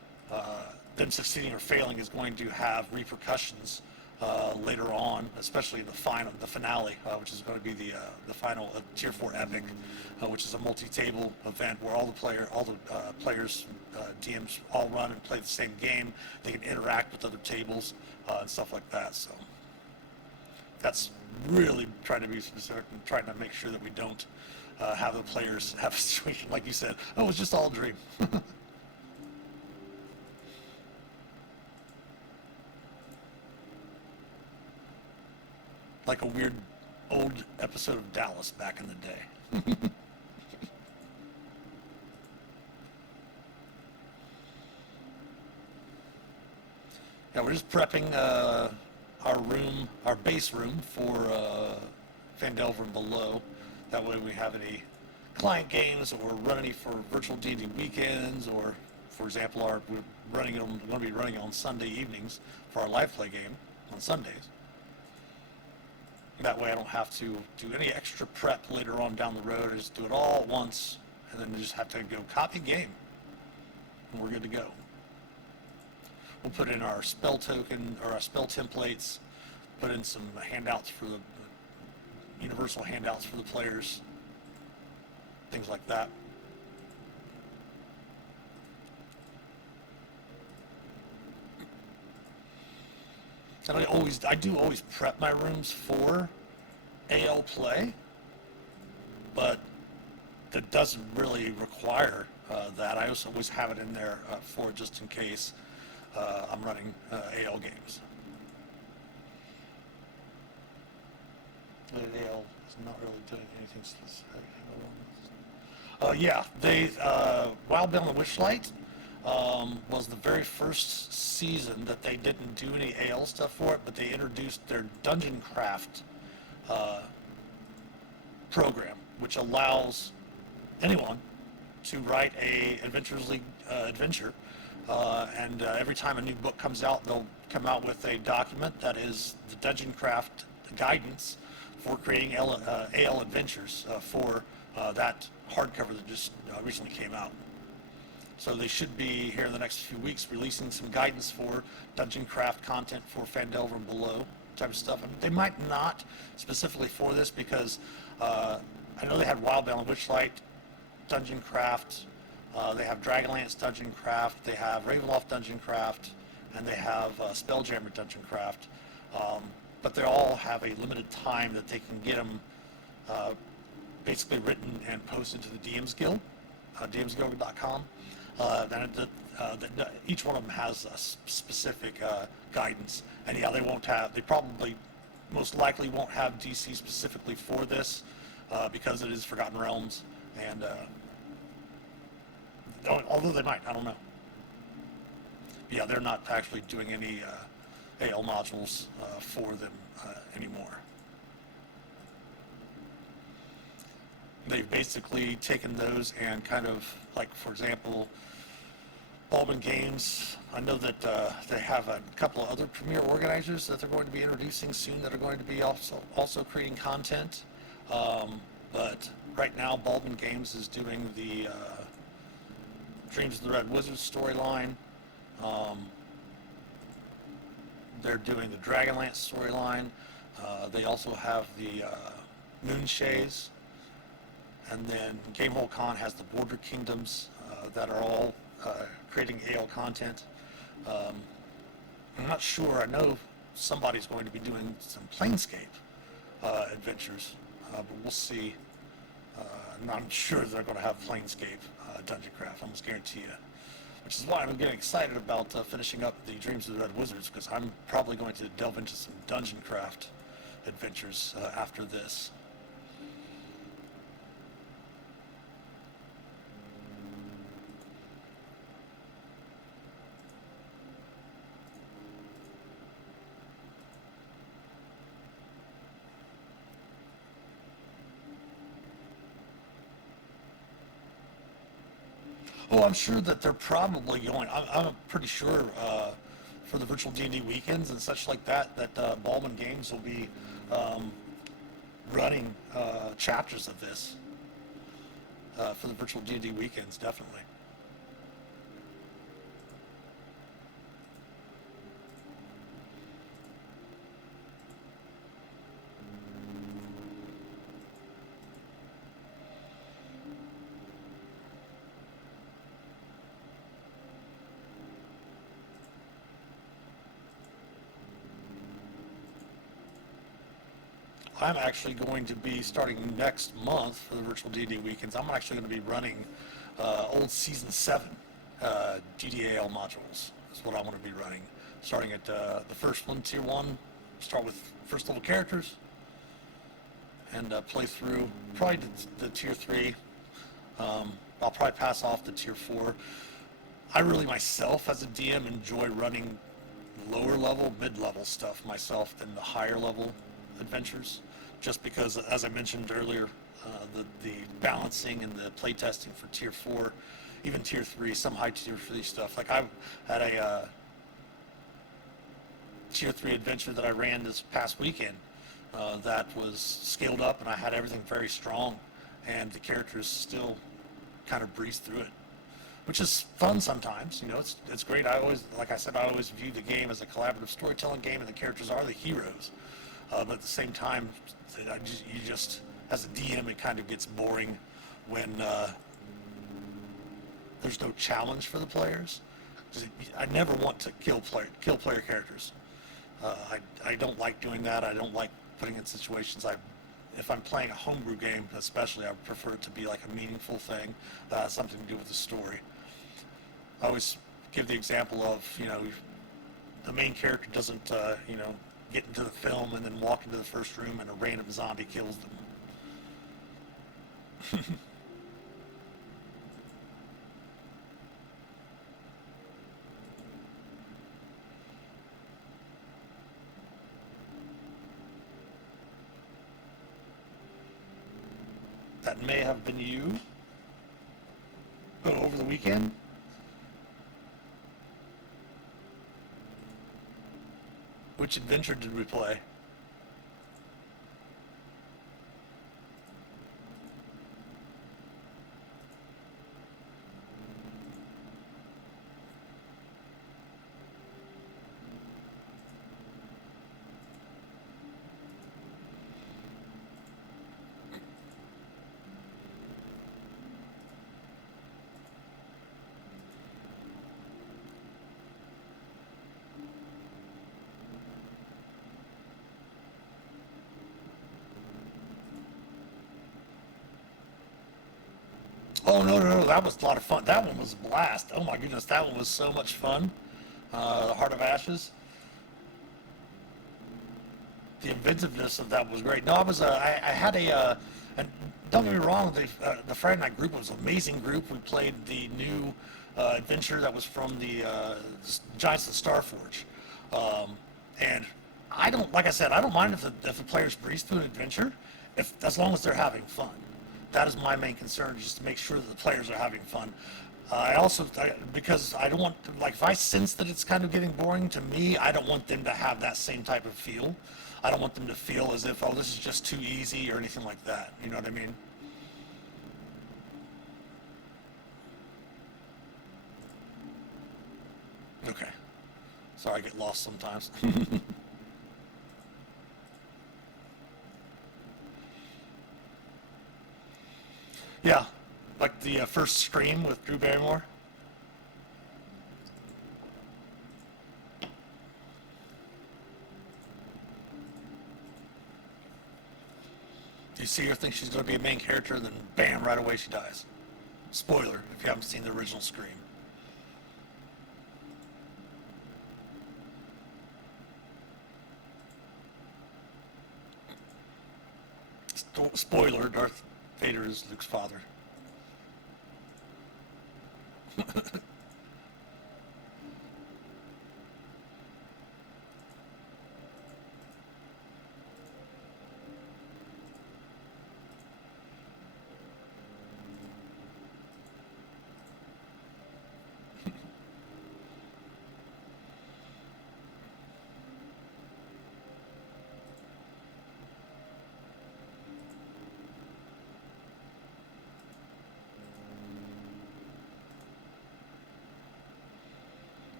them succeeding or failing is going to have repercussions later on, especially the finale, which is going to be the final Tier 4 Epic, which is a multi-table event where all the players, DMs, all run and play the same game. They can interact with other tables and stuff like that. So that's really trying to be specific and trying to make sure that we don't have the players have a situation like you said. Oh, it's just all a dream. Like a weird old episode of Dallas back in the day. Yeah, we're just prepping our base room for Phandelver and below. That way we have any client games or run any for virtual D&D weekends, or, for example, we're going to be running it on Sunday evenings for our live play game on Sundays. That way I don't have to do any extra prep later on down the road. I just do it all at once, and then just have to go copy game, and we're good to go. We'll put in our spell token, or our spell templates, put in some handouts for the universal handouts for the players, things like that. And I do always prep my rooms for AL play, but that doesn't really require that. I also always have it in there for just in case I'm running AL games. AL is not really doing anything specific. Yeah, Wildbound and Witchlight was the very first season that they didn't do any AL stuff for it, but they introduced their Dungeon Craft program, which allows anyone to write a Adventurers League adventure, and every time a new book comes out, they'll come out with a document that is the Dungeon Craft guidance for creating AL adventures for that hardcover that just recently came out. So they should be here in the next few weeks releasing some guidance for Dungeon Craft content for Phandelver and below type of stuff. I mean, they might not specifically for this, because I know they had Wildbound and Witchlight Dungeon Craft, they have Dragonlance Dungeon Craft, they have Ravenloft Dungeon Craft, and they have Spelljammer Dungeon Craft. But they all have a limited time that they can get them basically written and posted to the DMs Guild, dmsguild.com. Each one of them has a specific guidance, and yeah, they probably most likely won't have DC specifically for this because it is Forgotten Realms, and although they might, I don't know. Yeah, they're not actually doing any AL modules for them anymore. They've basically taken those and kind of, like, for example, Baldwin Games, I know that they have a couple of other premier organizers that they're going to be introducing soon that are going to be also creating content. But right now, Baldwin Games is doing the Dreams of the Red Wizard storyline. They're doing the Dragonlance storyline. They also have the Moonshays. And then Gamehole Con has the Border Kingdoms that are all creating AL content. I'm not sure. I know somebody's going to be doing some Planescape adventures, but we'll see. I'm sure they're going to have Planescape Dungeon Craft, I almost guarantee you. Which is why I'm getting excited about finishing up the Dreams of the Red Wizards, because I'm probably going to delve into some Dungeon Craft adventures after this. Oh, I'm sure that they're probably going. I'm pretty sure for the virtual D&D weekends and such like that, that Baldwin Games will be running chapters of this for the virtual D&D weekends, definitely. I'm actually going to be starting next month for the virtual D&D weekends. I'm actually going to be running old Season 7 GDAL modules is what I want to be running. Starting at the first one, Tier 1, start with first level characters, and play through probably the Tier 3. I'll probably pass off the Tier 4. I really myself as a DM enjoy running lower level, mid-level stuff myself than the higher level adventures, just because, as I mentioned earlier, the balancing and the playtesting for Tier 4, even Tier 3, some high Tier 3 stuff. Like I had a Tier 3 adventure that I ran this past weekend that was scaled up, and I had everything very strong, and the characters still kind of breeze through it, which is fun sometimes. You know, it's great. I always, like I said, I always view the game as a collaborative storytelling game, and the characters are the heroes. But at the same time, you just, as a DM, it kind of gets boring when there's no challenge for the players. I never want to kill player characters. I don't like doing that. I don't like putting in situations. If I'm playing a homebrew game, especially, I prefer it to be like a meaningful thing that has something to do with the story. I always give the example of, the main character doesn't, get into the film and then walk into the first room and a random zombie kills them. That may have been you over the weekend. Which adventure did we play? Oh, no, no, no, that was a lot of fun. That one was a blast. Oh my goodness, that one was so much fun. The Heart of Ashes. The inventiveness of that was great. No, I had and don't get me wrong, the Friday night group was an amazing group. We played the new adventure that was from the Giants of the Starforge. And like I said, I don't mind if the players breeze through an adventure, as long as they're having fun. That is my main concern, just to make sure that the players are having fun. Because I don't want, like, if I sense that it's kind of getting boring to me, I don't want them to have that same type of feel. I don't want them to feel as if, oh, this is just too easy or anything like that. You know what I mean? Okay. Sorry, I get lost sometimes. Yeah, like the first stream with Drew Barrymore. You see her think she's going to be a main character, then bam, right away she dies. Spoiler if you haven't seen the original Scream. Spoiler: Darth Vader is Luke's father.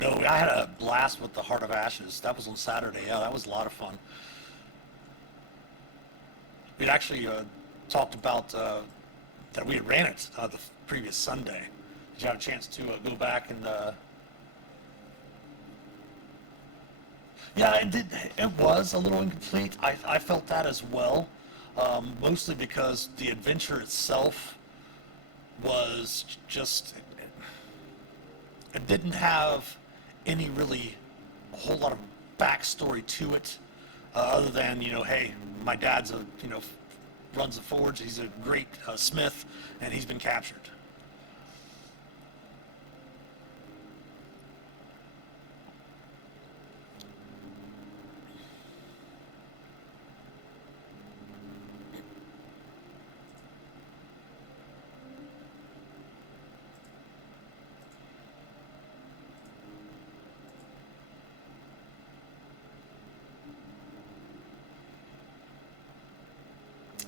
No, I had a blast with the Heart of Ashes. That was on Saturday. Yeah, that was a lot of fun. We'd actually talked about that we had ran it the previous Sunday. Did you have a chance to go back and? Yeah, it did. It was a little incomplete. I felt that as well, mostly because the adventure itself was just it didn't have any really a whole lot of backstory to it, other than hey, my dad's a runs a forge. He's a great smith, and he's been captured.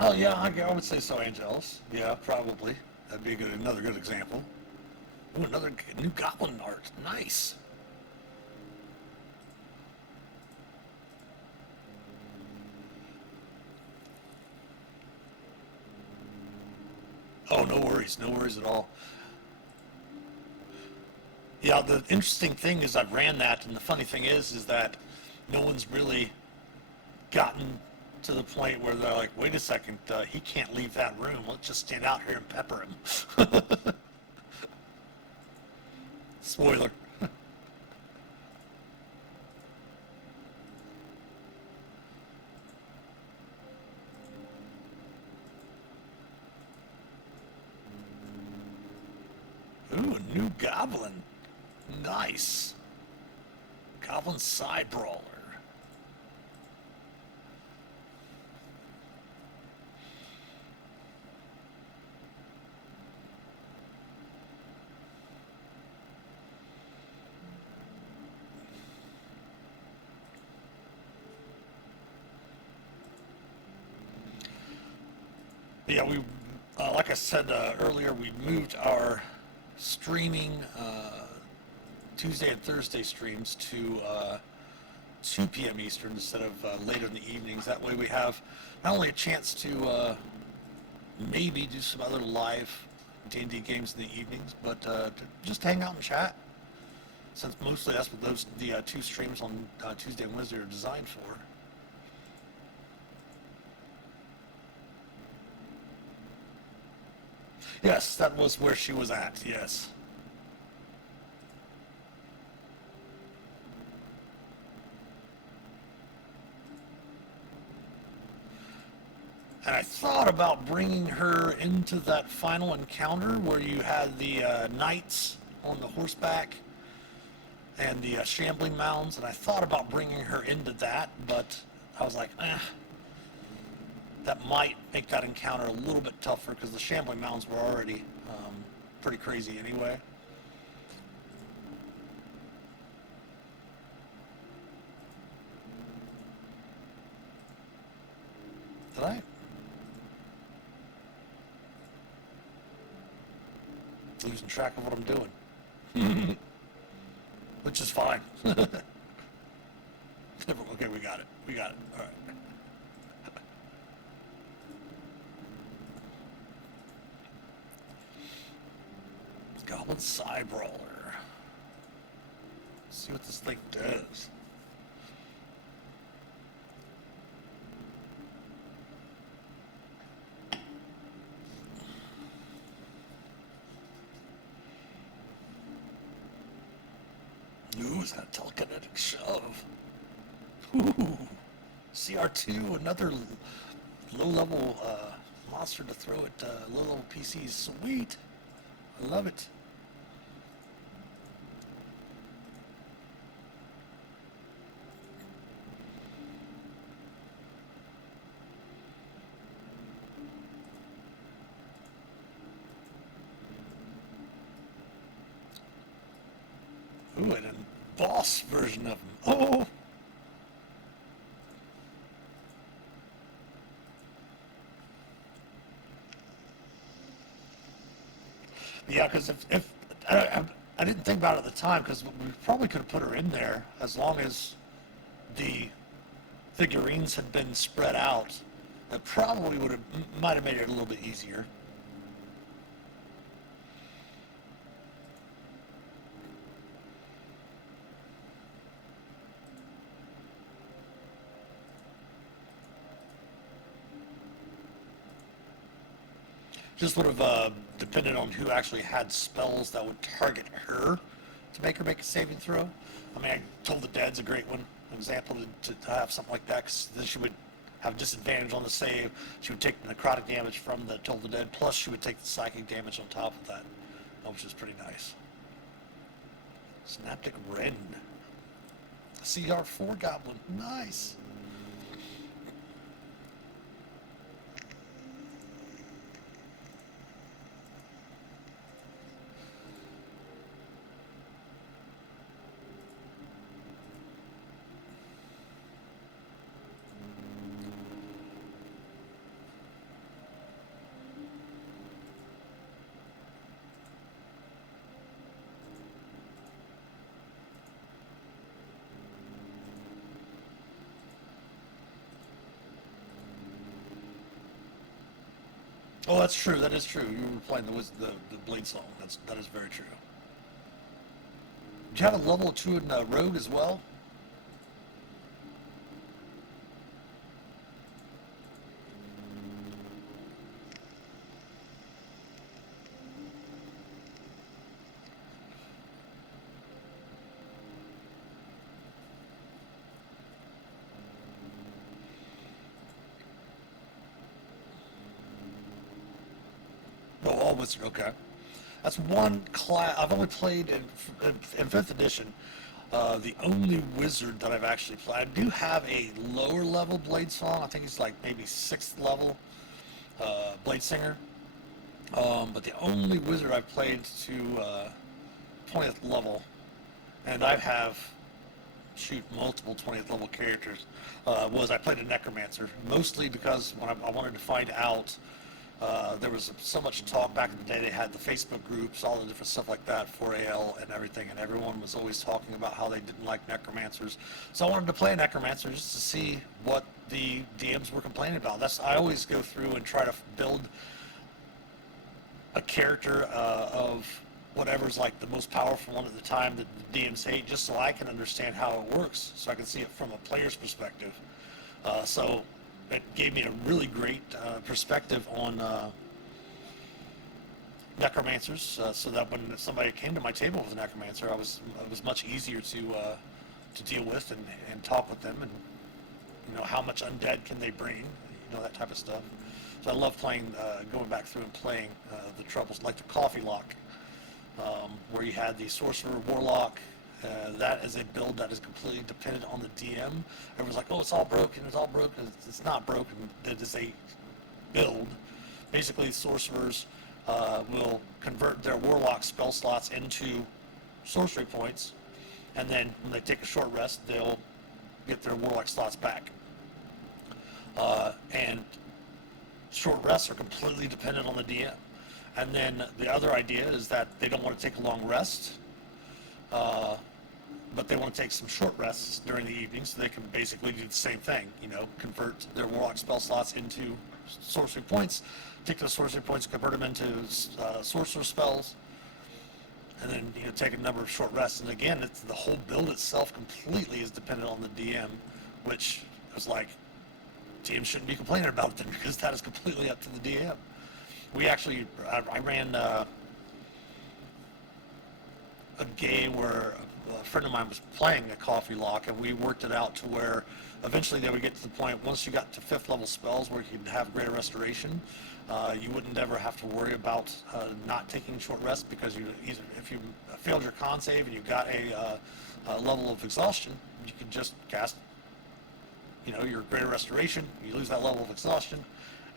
Oh yeah, I would say so, Angelus. Yeah, probably. That'd be another good example. Ooh, another new goblin art. Nice. Oh, no worries at all. Yeah, the interesting thing is I ran that, and the funny thing is that no one's really gotten to the point where they're like, wait a second, he can't leave that room. Let's just stand out here and pepper him. Spoiler. Ooh, new goblin. Nice. Goblin side brawler. Yeah, we, like I said earlier, we moved our streaming Tuesday and Thursday streams to 2 p.m. Eastern instead of later in the evenings. That way we have not only a chance to maybe do some other live D&D games in the evenings, but to just hang out and chat. Since mostly that's what the two streams on Tuesday and Wednesday are designed for. Yes, that was where she was at. Yes. And I thought about bringing her into that final encounter where you had the knights on the horseback and the shambling mounds, and I thought about bringing her into that, but I was like, that might make that encounter a little bit tougher because the shambling mounds were already pretty crazy anyway. Did I? Losing track of what I'm doing, which is fine. Okay, we got it. We got it. All right. Goblin Side Brawler. See what this thing does. Ooh, is that a telekinetic shove? Ooh. CR2, another low-level monster to throw at low-level PCs. Sweet. I love it. Ooh, and a boss version of him. Oh! Yeah, because if I didn't think about it at the time, because we probably could have put her in there as long as the figurines had been spread out. That probably would have might have made it a little bit easier. Just would have depended on who actually had spells that would target her to make her make a saving throw. I mean, I told the Dead's a great one, example to have something like that, because then she would have disadvantage on the save. She would take the necrotic damage from the Toll the Dead, plus she would take the psychic damage on top of that, which is pretty nice. Synaptic Wren. CR4 Goblin. Nice. Oh, that's true. That is true. You were playing the Blade Song. That is very true. Do you have a level 2 in Rogue as well? No, all Wizard. Okay. That's one class. I've only played in 5th edition. The only wizard that I've actually played. I do have a lower level Blade Song. I think he's like maybe 6th level Blade Singer. But the only wizard I've played to 20th level, and I have shoot multiple 20th level characters, was I played a Necromancer, mostly because when I wanted to find out. There was so much talk back in the day. They had the Facebook groups, all the different stuff like that, 4AL and everything, and everyone was always talking about how they didn't like Necromancers. So I wanted to play a Necromancer just to see what the DMs were complaining about. I always go through and try to build a character of whatever's like the most powerful one at the time that the DMs hate, just so I can understand how it works, so I can see it from a player's perspective. So it gave me a really great perspective on necromancers, so that when somebody came to my table with a necromancer, it was much easier to deal with and talk with them, and how much undead can they bring, that type of stuff. So I love playing, going back through and playing the troubles, like the coffee lock, where you had the sorcerer warlock. That is a build that is completely dependent on the DM. Everyone's like, oh, it's all broken, it's all broken. It's not broken. That is a build. Basically, sorcerers will convert their warlock spell slots into sorcery points, and then when they take a short rest, they'll get their warlock slots back. And short rests are completely dependent on the DM. And then the other idea is that they don't want to take a long rest, but they want to take some short rests during the evening, so they can basically do the same thing, convert their warlock spell slots into sorcery points, take those sorcery points, convert them into sorcerer spells, and then take a number of short rests. And again, the whole build itself completely is dependent on the DM, which is like, DM shouldn't be complaining about it then, because that is completely up to the DM. We actually, I ran a game where a friend of mine was playing a coffee lock, and we worked it out to where eventually they would get to the point, once you got to 5th level spells where you could have greater restoration, you wouldn't ever have to worry about not taking short rest, because if you failed your con save and you got a level of exhaustion, you could just cast your greater restoration, you lose that level of exhaustion,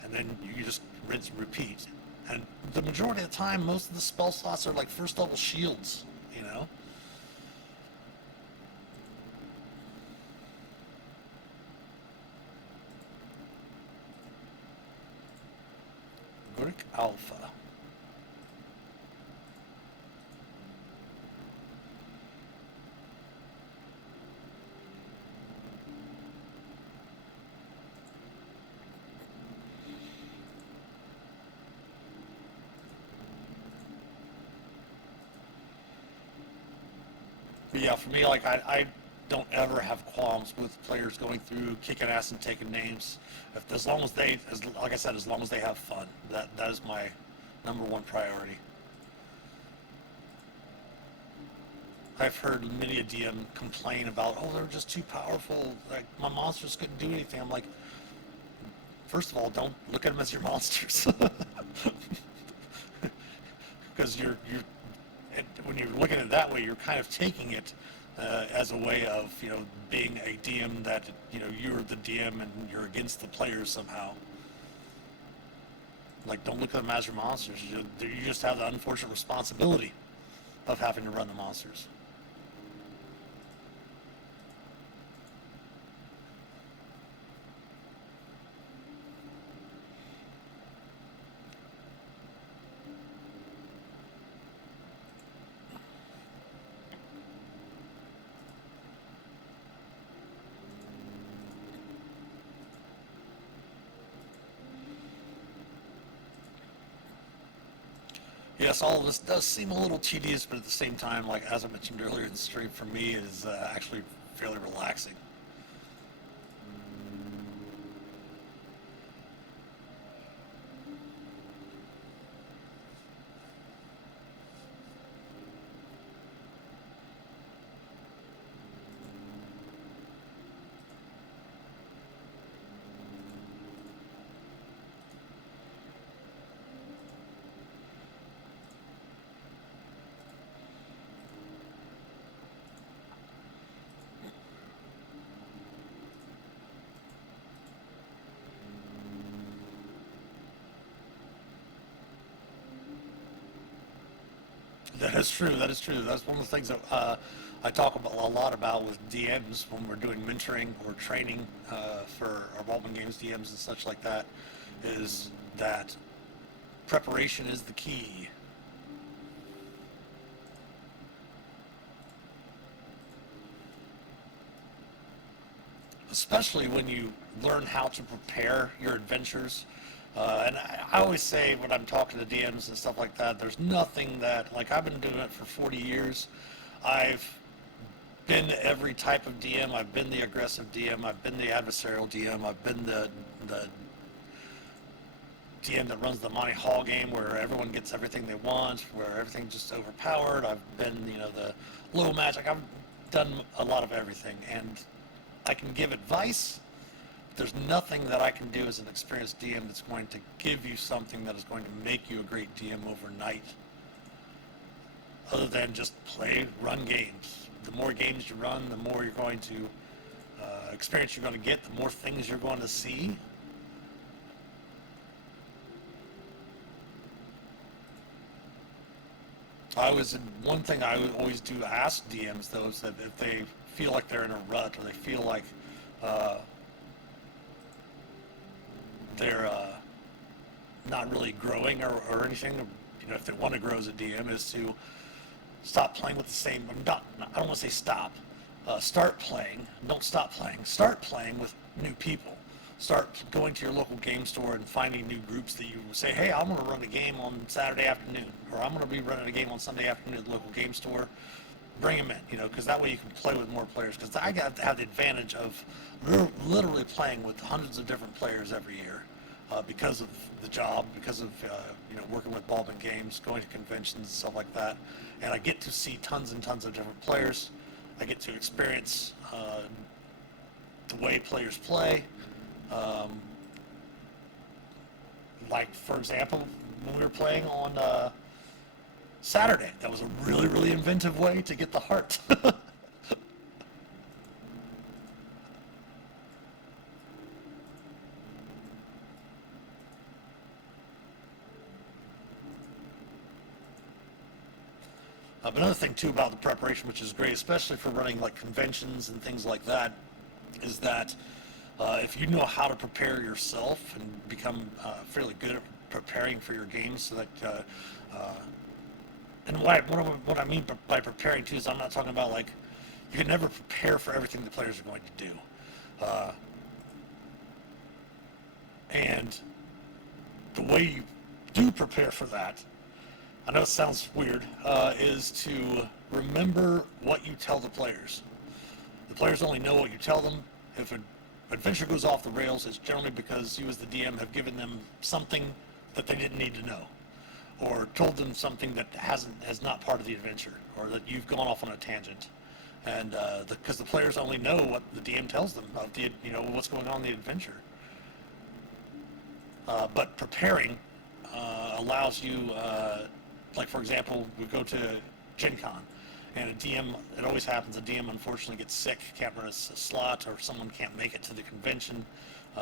and then you just rinse and repeat. And the majority of the time, most of the spell slots are like 1st level shields, Brick Alpha. But yeah, for me, like I don't ever have qualms with players going through, kicking ass and taking names. As long as they, like I said, as long as they have fun. That is number one priority. I've heard many a DM complain about, oh, they're just too powerful. Like my monsters couldn't do anything. I'm like, first of all, don't look at them as your monsters, because and when you're looking at it that way, you're kind of taking it as a way of being a DM that you're the DM and you're against the players somehow. Like, don't look at them as your monsters. You just have the unfortunate responsibility of having to run the monsters. Yes, all of this does seem a little tedious, but at the same time, like as I mentioned earlier in the stream, for me it is actually fairly relaxing. That is true. That is true. That's one of the things that I talk about a lot about with DMs when we're doing mentoring or training for our Baldwin Games DMs and such like that. Is that preparation is the key. Especially when you learn how to prepare your adventures. And I always say when I'm talking to DMs and stuff like that, there's nothing that, like I've been doing it for 40 years. I've been every type of DM. I've been the aggressive DM. I've been the adversarial DM. I've been the DM that runs the Monty Hall game where everyone gets everything they want, where everything's just overpowered. I've been, the low magic. I've done a lot of everything, and I can give advice. There's nothing that I can do as an experienced DM that's going to give you something that is going to make you a great DM overnight, other than just run games. The more games you run, the more you're going to experience you're going to get, the more things you're going to see. One thing I would always do ask DMs though is that if they feel like they're in a rut or they feel like they're not really growing or anything, if they want to grow as a DM, is to stop playing with the same, I don't want to say stop, start playing, don't stop playing, start playing with new people. Start going to your local game store and finding new groups that you say, hey, I'm going to run a game on Saturday afternoon, or I'm going to be running a game on Sunday afternoon at the local game store. Bring them in, because that way you can play with more players. Because I got to have the advantage of literally playing with hundreds of different players every year because of the job, because of working with Baldwin Games, going to conventions and stuff like that. And I get to see tons and tons of different players. I get to experience the way players play. Like, for example, when we were playing on Saturday, that was a really, really inventive way to get the heart. But another thing too about the preparation, which is great, especially for running like conventions and things like that, is that if you know how to prepare yourself and become fairly good at preparing for your games, so that and what I mean by preparing too is I'm not talking about like you can never prepare for everything the players are going to do, and the way you do prepare for that, I know it sounds weird, is to remember what you tell the players. The players only know what you tell them. If an adventure goes off the rails, it's generally because you as the DM have given them something that they didn't need to know. or told them something that is not part of the adventure, or that you've gone off on a tangent, and because the players only know what the DM tells them of the what's going on in the adventure. But preparing allows you, like for example, we go to Gen Con, and a DM, it always happens, a DM unfortunately gets sick, can't run a slot, or someone can't make it to the convention.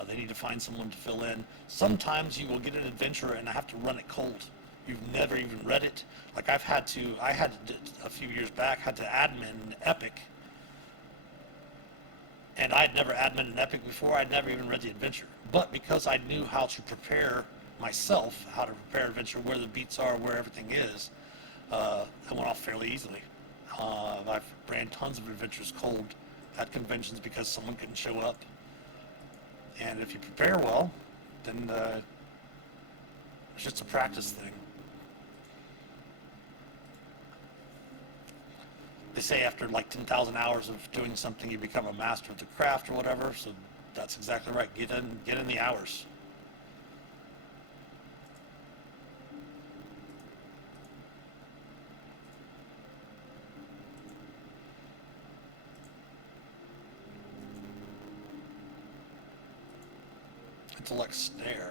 They need to find someone to fill in. Sometimes you will get an adventure and I have to run it cold. You've never even read it. Like I had to, a few years back, had to admin Epic, and I had never admin an Epic before. I'd never even read the adventure. But because I knew how to prepare myself, how to prepare adventure, where the beats are, where everything is, I went off fairly easily. I've ran tons of adventures cold at conventions because someone couldn't show up. And if you prepare well, then it's just a practice thing. They say after like 10,000 hours of doing something, you become a master of the craft or whatever. So that's exactly right. Get in the hours. Intellect stare.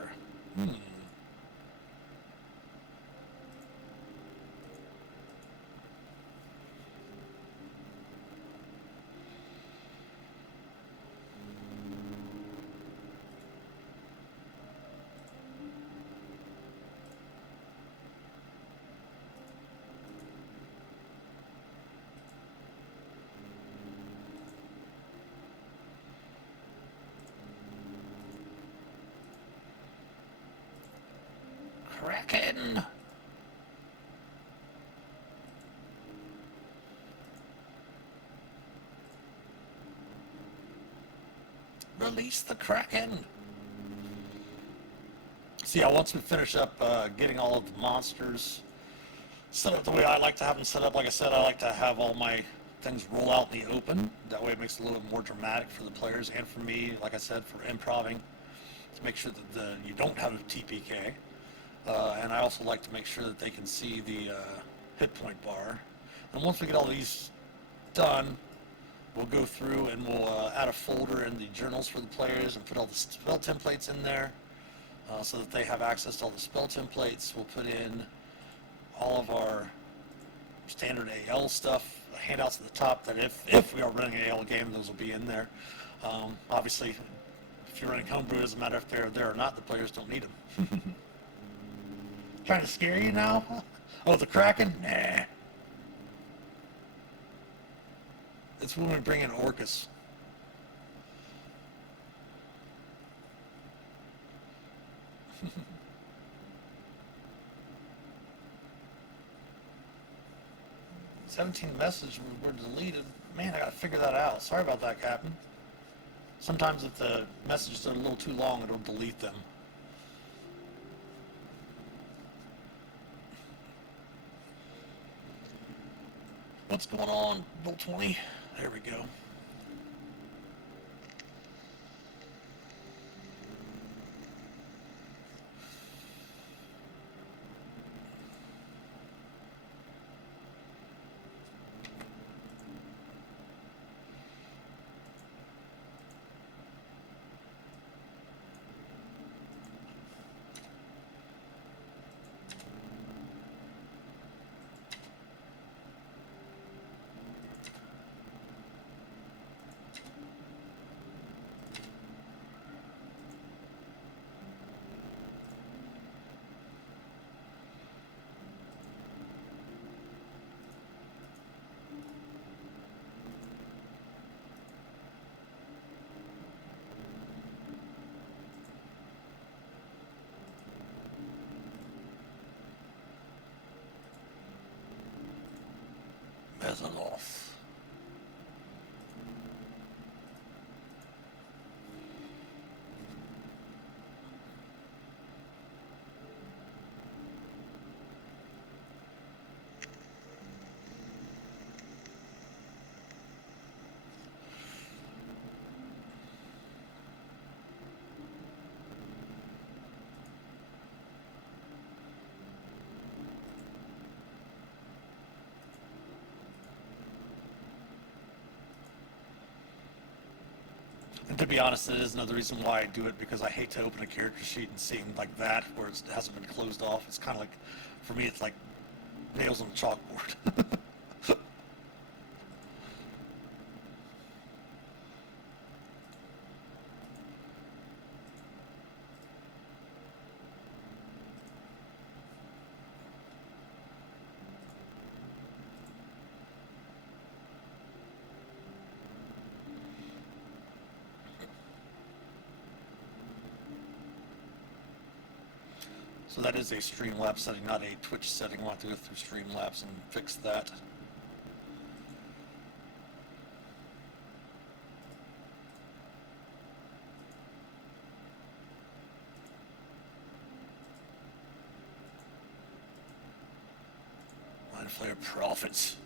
Kraken! Release the Kraken! So yeah, once we finish up getting all of the monsters set up the way I like to have them set up, like I said, I like to have all my things roll out in the open. That way it makes it a little bit more dramatic for the players and for me, like I said, for improving, to make sure that you don't have a TPK. And I also like to make sure that they can see the hit point bar. And once we get all these done, we'll go through and we'll add a folder in the journals for the players and put all the spell templates in there so that they have access to all the spell templates. We'll put in all of our standard AL stuff, handouts at the top, that if we are running an AL game, those will be in there. Obviously, if you're running homebrew, it doesn't matter if they're there or not, the players don't need them. Trying to scare you now? Oh, the Kraken? Nah. It's when we bring in Orcus. "17 messages were deleted." Man, I gotta figure that out. Sorry about that, Captain. Sometimes if the messages are a little too long, it'll delete them. What's going on, Bill 20? There we go. Mesaloth. be honest, it is another reason why I do it, because I hate to open a character sheet and seeing like that where it hasn't been closed off. It's kind of like, for me, it's like nails on a chalkboard. So that is a Streamlabs setting, not a Twitch setting. We'll have to go through Streamlabs and fix that. Mind Flayer Profits.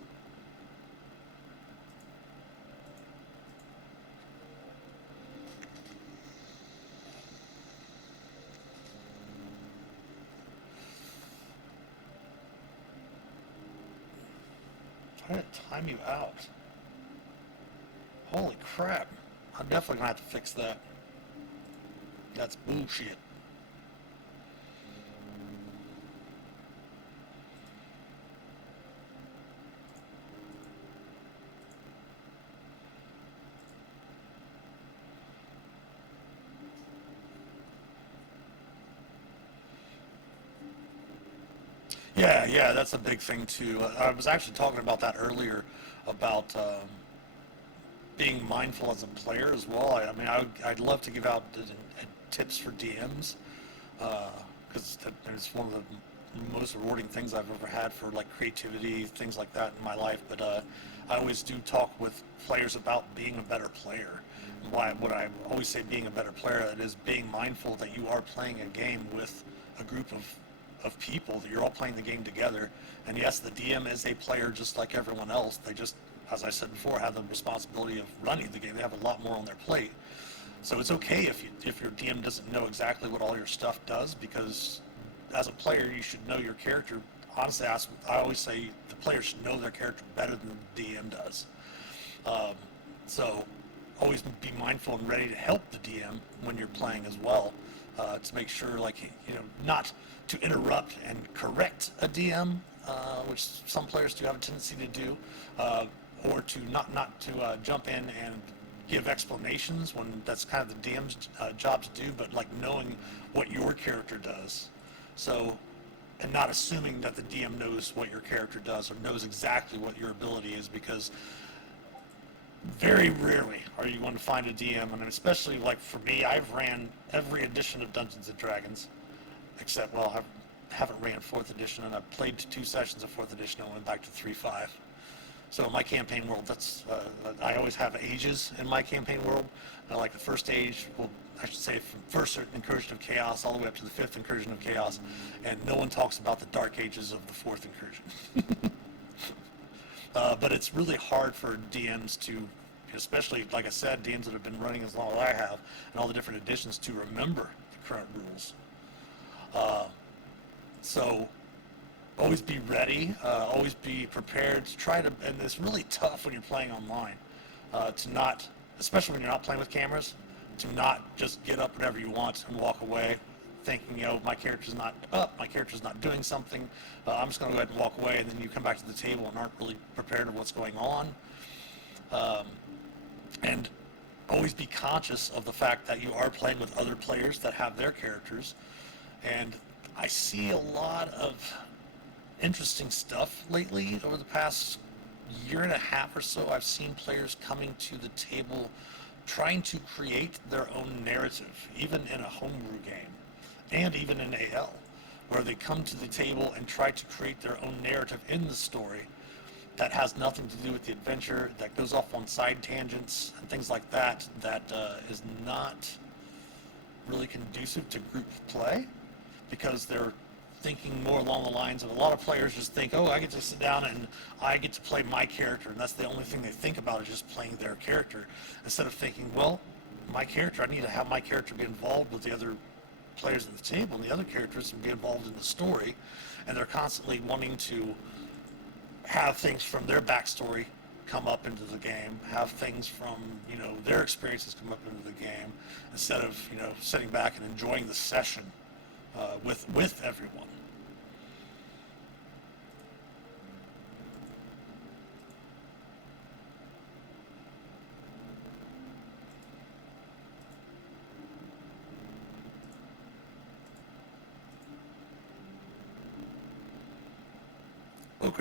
Trying to time you out. Holy crap. I'm definitely gonna have to fix that. That's bullshit. Yeah, that's a big thing too. I was actually talking about that earlier, about being mindful as a player as well. I mean, I'd love to give out tips for DMs, because there's one of the most rewarding things I've ever had for like creativity, things like that in my life. But I always do talk with players about being a better player. What I always say, being a better player, it is being mindful that you are playing a game with a group of people, that you're all playing the game together. And yes, the DM is a player just like everyone else. They just, as I said before, have the responsibility of running the game. They have a lot more on their plate. So it's okay if your DM doesn't know exactly what all your stuff does, because as a player, you should know your character. Honestly, I always say the player should know their character better than the DM does. So always be mindful and ready to help the DM when you're playing as well, to make sure, like, not to interrupt and correct a DM, which some players do have a tendency to do, or to not to jump in and give explanations when that's kind of the DM's job to do, but like knowing what your character does. So, and not assuming that the DM knows what your character does or knows exactly what your ability is, because very rarely are you going to find a DM, and especially like for me, I've ran every edition of Dungeons and Dragons, except, well, I haven't ran 4th edition, and I've played 2 sessions of 4th edition and went back to 3.5. So in my campaign world, that's I always have ages in my campaign world. Like the first age, well, I should say from first incursion of chaos all the way up to the 5th incursion of chaos, and no one talks about the dark ages of the 4th incursion. But it's really hard for DMs to, especially, like I said, DMs that have been running as long as I have, and all the different editions, to remember the current rules. So always be ready, always be prepared to try to, and it's really tough when you're playing online, to not, especially when you're not playing with cameras, to not just get up whenever you want and walk away thinking, my character's not up, my character's not doing something, I'm just going to go ahead and walk away, and then you come back to the table and aren't really prepared of what's going on. And always be conscious of the fact that you are playing with other players that have their characters. And I see a lot of interesting stuff lately. Over the past year and a half or so, I've seen players coming to the table trying to create their own narrative, even in a homebrew game, and even in AL, where they come to the table and try to create their own narrative in the story that has nothing to do with the adventure, that goes off on side tangents and things like that, that is not really conducive to group play, because they're thinking more along the lines of, a lot of players just think, I get to sit down and I get to play my character, and that's the only thing they think about, is just playing their character, instead of thinking, well, my character, I need to have my character be involved with the other players at the table, and the other characters can be involved in the story, and they're constantly wanting to have things from their backstory come up into the game, have things from, their experiences come up into the game, instead of, sitting back and enjoying the session with everyone.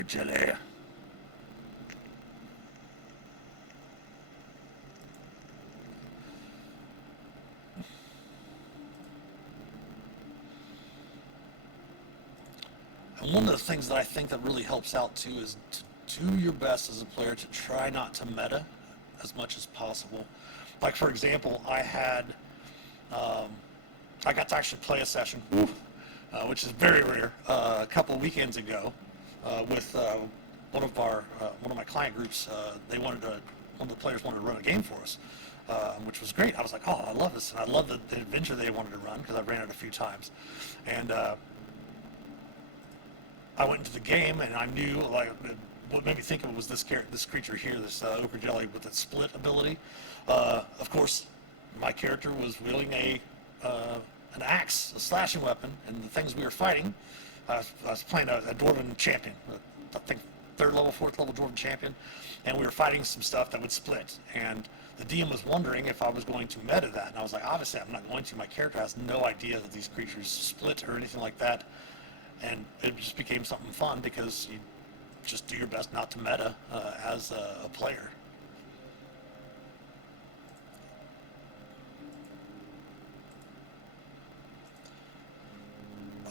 Jelly. And one of the things that I think that really helps out too is to do your best as a player to try not to meta as much as possible. Like for example, I got to actually play a session, which is very rare, a couple weekends ago, with one of my client groups. One of the players wanted to run a game for us, which was great. I was like, oh, I love this, and I love the adventure they wanted to run because I ran it a few times, and I went into the game and I knew like what made me think of it was this creature here, this ochre jelly with its split ability. Of course, my character was wielding an axe, a slashing weapon, and the things we were fighting. I was playing a dwarven champion, I think 3rd level, 4th level dwarven champion, and we were fighting some stuff that would split. And the DM was wondering if I was going to meta that, and I was like, obviously I'm not going to. My character has no idea that these creatures split or anything like that, and it just became something fun because you just do your best not to meta as a player.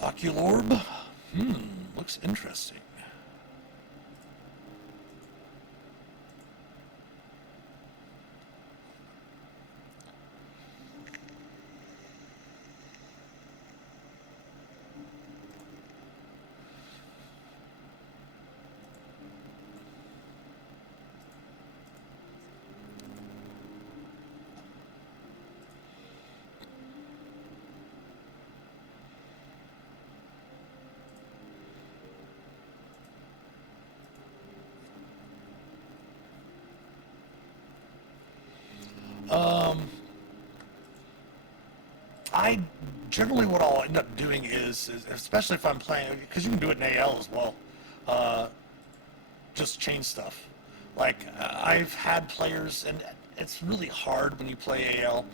Oculorb? Looks interesting. I generally what I'll end up doing is especially if I'm playing, because you can do it in AL as well, just change stuff. Like I've had players, and it's really hard when you play AL,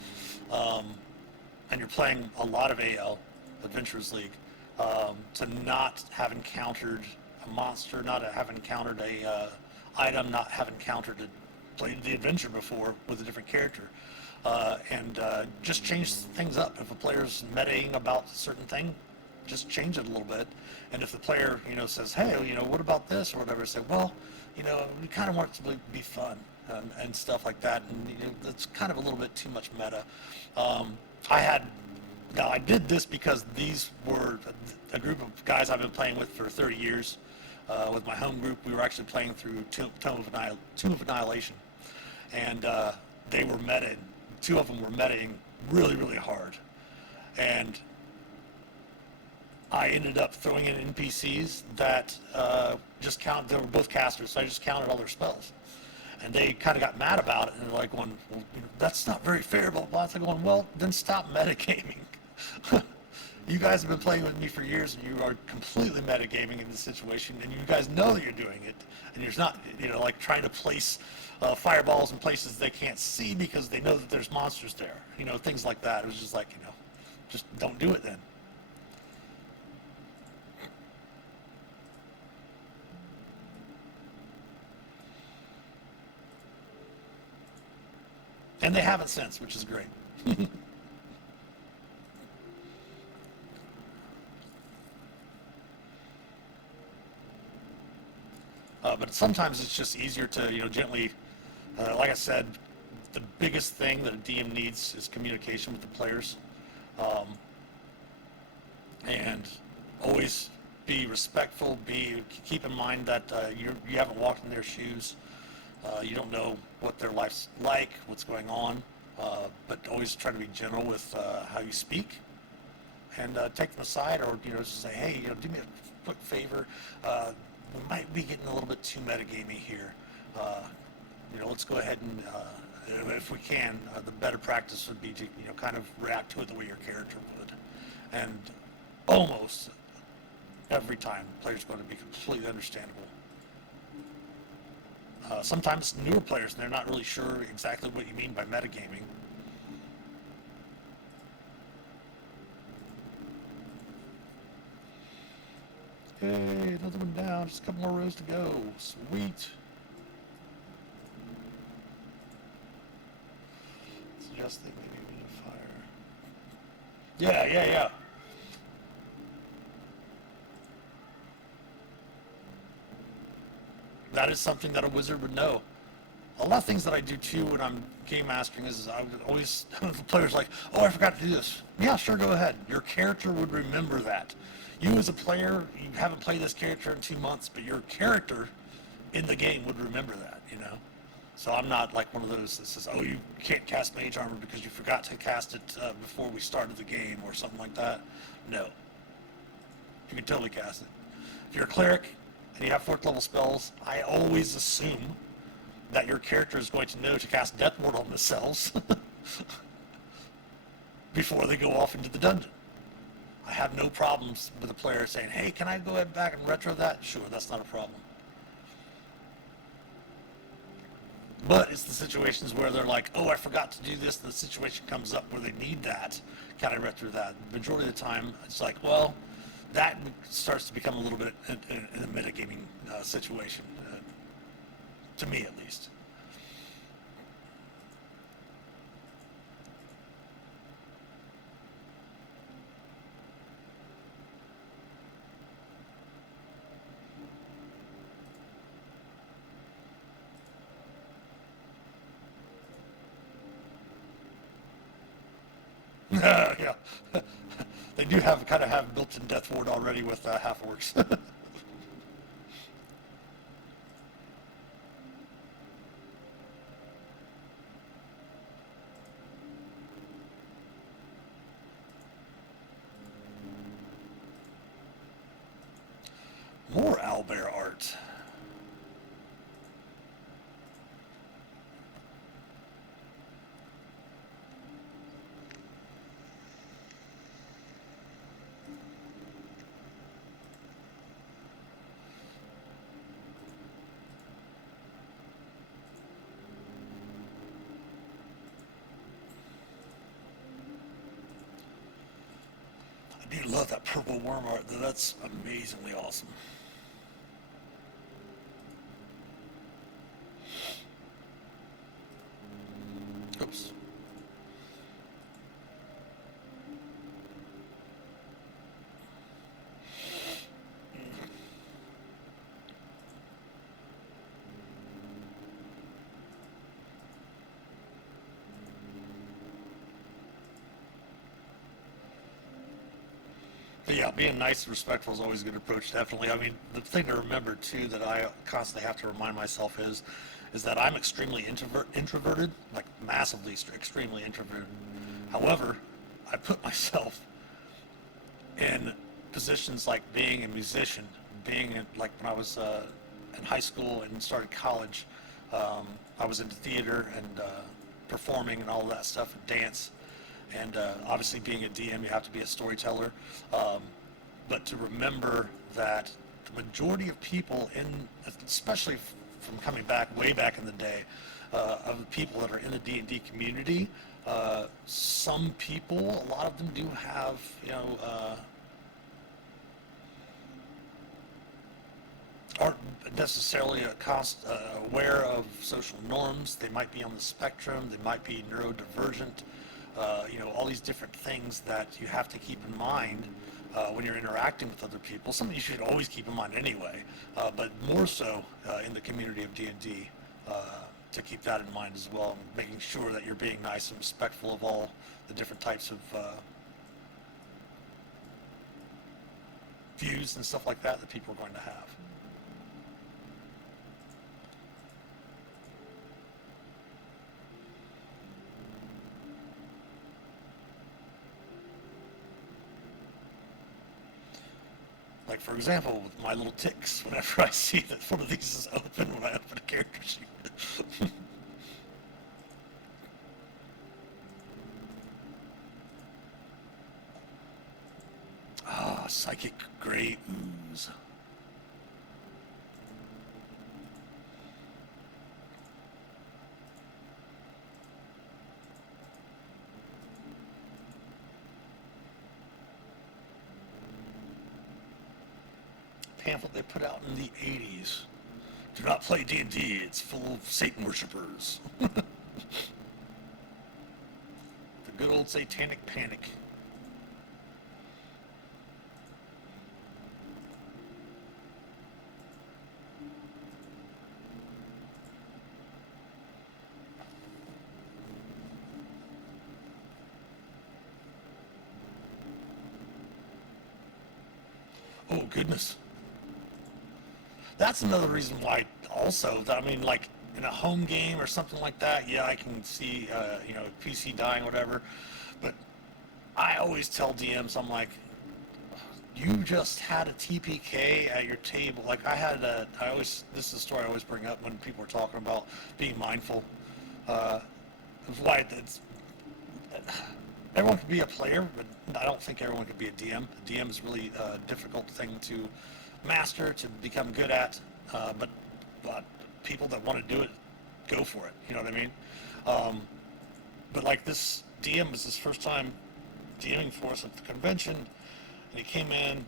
and you're playing a lot of AL, Adventurers League, to not have encountered a monster, not have encountered a item, not have encountered played the adventure before with a different character. And just change things up. If a player's metaing about a certain thing, just change it a little bit. And if the player, says, hey, what about this or whatever, say, well, we kind of want it to be fun and stuff like that. And that's kind of a little bit too much meta. I did this because these were a group of guys I've been playing with for 30 years. With my home group, we were actually playing through Tomb of Annihilation. And they were metaing. 2 of them were metaing really, really hard. And I ended up throwing in NPCs that they were both casters, so I just counted all their spells. And they kind of got mad about it, and they're like going, well, that's not very fair, blah, blah. I'm going, well, then stop metagaming. You guys have been playing with me for years, and you are completely metagaming in this situation, and you guys know that you're doing it, and you're not, like trying to place fireballs in places they can't see because they know that there's monsters there, things like that. It was just like, just don't do it then. And they haven't since, which is great. But sometimes it's just easier to, gently, like I said, the biggest thing that a DM needs is communication with the players. Um, and always be respectful, keep in mind that you haven't walked in their shoes. You don't know what their life's like, what's going on, but always try to be gentle with how you speak, and take them aside, or just say, hey, do me a quick favor. We might be getting a little bit too metagamey here. let's go ahead and, if we can, the better practice would be to, kind of react to it the way your character would. And almost every time, the player's going to be completely understandable. Sometimes newer players, they're not really sure exactly what you mean by metagaming. Okay, another one down. Just a couple more rows to go. Sweet. Suggest they maybe we need fire. Yeah. That is something that a wizard would know. A lot of things that I do too when I'm game mastering is I would always, the player's like, oh, I forgot to do this. Yeah, sure, go ahead. Your character would remember that. You as a player, you haven't played this character in 2 months, but your character in the game would remember that. So I'm not like one of those that says, oh, you can't cast Mage Armor because you forgot to cast it before we started the game or something like that. No. You can totally cast it. If you're a cleric and you have 4th level spells, I always assume that your character is going to know to cast Death Ward on themselves before they go off into the dungeon. I have no problems with a player saying, hey, can I go ahead back and retro that? Sure, that's not a problem. But it's the situations where they're like, oh, I forgot to do this, and the situation comes up where they need that. Can I retro that? The majority of the time, it's like, well, that starts to become a little bit in a metagaming situation, to me at least. Yeah. They do kind of have built-in Death Ward already with half-orcs. More owlbear art. I do love that purple worm art, though. That's amazingly awesome. Oops. But yeah, being nice and respectful is always a good approach, definitely. I mean, the thing to remember, too, that I constantly have to remind myself is that I'm extremely introverted, like massively, extremely introverted. However, I put myself in positions like being a musician, being in, like when I was in high school and started college, I was into theater and performing and all of that stuff and dance. And obviously, being a DM, you have to be a storyteller. But to remember that the majority of people, especially from coming back, way back in the day, of the people that are in the D&D community, some people, a lot of them do have, aren't necessarily aware of social norms. They might be on the spectrum. They might be neurodivergent. All these different things that you have to keep in mind when you're interacting with other people. Something you should always keep in mind anyway, but more so in the community of D&D, to keep that in mind as well, and making sure that you're being nice and respectful of all the different types of views and stuff like that people are going to have. Like, for example, with my little ticks, whenever I see that one of these is open when I open a character sheet. Ah, Psychic Gray Ooze. Pamphlet they put out in the 80s. Do not play D&D, it's full of Satan worshippers. The good old satanic panic. Oh, goodness. That's another reason why also, I mean, like in a home game or something like that, yeah, I can see, PC dying, whatever. But I always tell DMs, I'm like, you just had a TPK at your table. Like this is a story I always bring up when people are talking about being mindful. It's why it's, everyone could be a player, but I don't think everyone could be a DM. A DM is really a difficult thing to master, to become good at. But people that want to do it, go for it. You know what I mean? But like this DM was his first time DMing for us at the convention, and he came in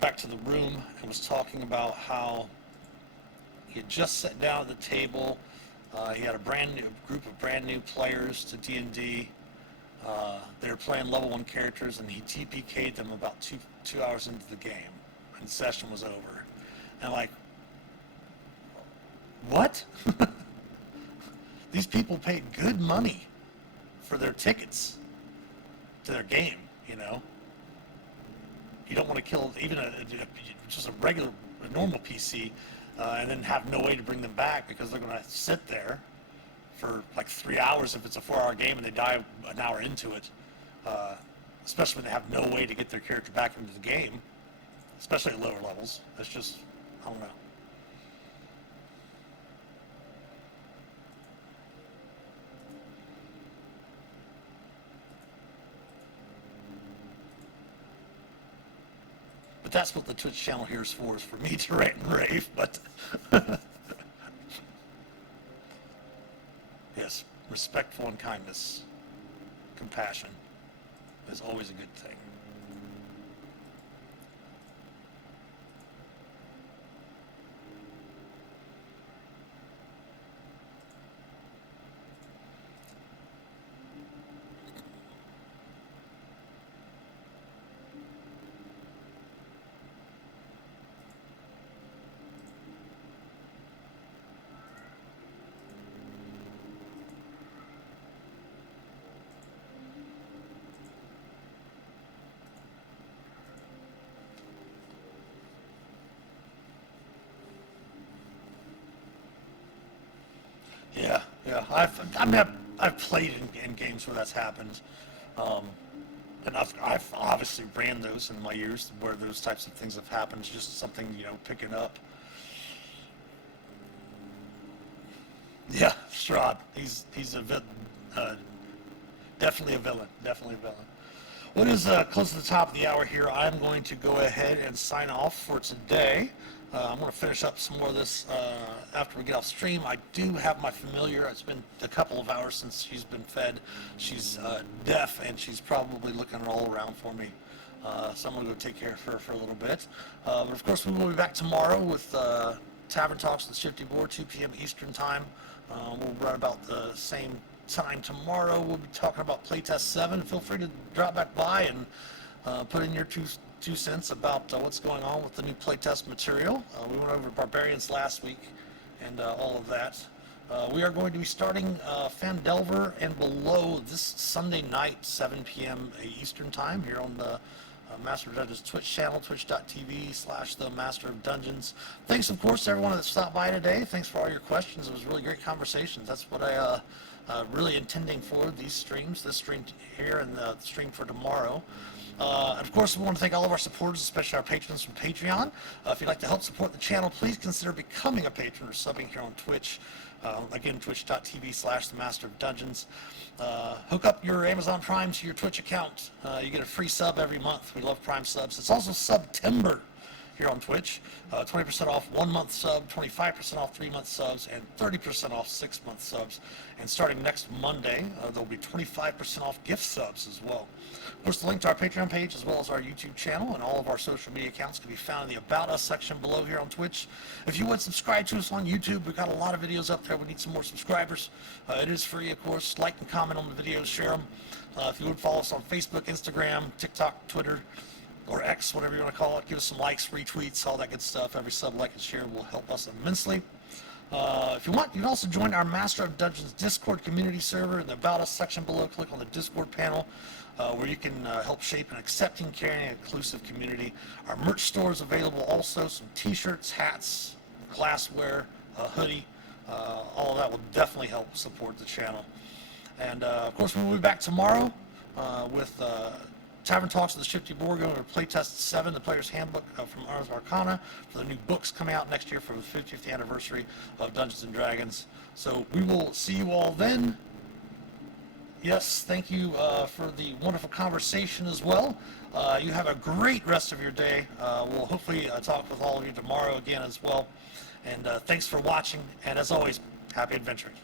back to the room and was talking about how he had just sat down at the table. He had a brand new group of brand new players to D&D. They were playing level 1 characters, and he TPK'd them about two hours into the game, and the session was over. And like, what? These people paid good money for their tickets to their game, you know? You don't want to kill even just a normal PC, and then have no way to bring them back because they're going to sit there for like 3 hours if it's a 4-hour game and they die an hour into it, especially when they have no way to get their character back into the game, especially at lower levels. It's just, I don't know. But that's what the Twitch channel here is for me to rant and rave, but yes, respectful and kindness, compassion is always a good thing. Yeah. I've played in games where that's happened, um, and I've obviously ran those in my years where those types of things have happened. It's just something, picking up. Yeah, Strahd. He's definitely a villain. Definitely a villain. What is close to the top of the hour here? I'm going to go ahead and sign off for today. I'm going to finish up some more of this after we get off stream. I do have my familiar. It's been a couple of hours since she's been fed. She's deaf, and she's probably looking all around for me. So I'm going to go take care of her for a little bit. But of course, we will be back tomorrow with Tavern Talks with Shifty Board, 2 p.m. Eastern Time. We'll run about the same time tomorrow. We'll be talking about Playtest 7. Feel free to drop back by and put in your two cents about what's going on with the new playtest material. We went over Barbarians last week and all of that. We are going to be starting Phandelver and Below this Sunday night, 7 p.m. Eastern Time, here on the Master of Dungeons Twitch channel, twitch.tv/The Master of Dungeons. Thanks, of course, to everyone that stopped by today. Thanks for all your questions. It was really great conversations. That's what I really intending for these streams, this stream here and the stream for tomorrow. And of course, we want to thank all of our supporters, especially our patrons from Patreon. If you'd like to help support the channel, please consider becoming a patron or subbing here on Twitch. Again, twitch.tv/The Master of Dungeons. Hook up your Amazon Prime to your Twitch account. You get a free sub every month. We love Prime subs. It's also September here on Twitch. 20% off 1 month sub, 25% off 3 month subs, and 30% off 6 month subs. And starting next Monday, there'll be 25% off gift subs as well. Of course, the link to our Patreon page as well as our YouTube channel and all of our social media accounts can be found in the About Us section below here on Twitch. If you would subscribe to us on YouTube, we've got a lot of videos up there. We need some more subscribers. It is free, of course. Like and comment on the videos, share them. If you would follow us on Facebook, Instagram, TikTok, Twitter, or X, whatever you want to call it. Give us some likes, retweets, all that good stuff. Every sub, like, and share will help us immensely. If you want, you can also join our Master of Dungeons Discord community server in the About Us section below. Click on the Discord panel where you can help shape an accepting, caring, and inclusive community. Our merch store is available also. Some t-shirts, hats, glassware, a hoodie. All of that will definitely help support the channel. And of course, we'll be back tomorrow with Tavern Talks of the Shifty Board. Going to playtest 7, the Player's Handbook from Ars of Arcana, for the new books coming out next year for the 50th anniversary of Dungeons & Dragons. So we will see you all then. Yes, thank you for the wonderful conversation as well. You have a great rest of your day. We'll hopefully talk with all of you tomorrow again as well. And thanks for watching. And as always, happy adventuring.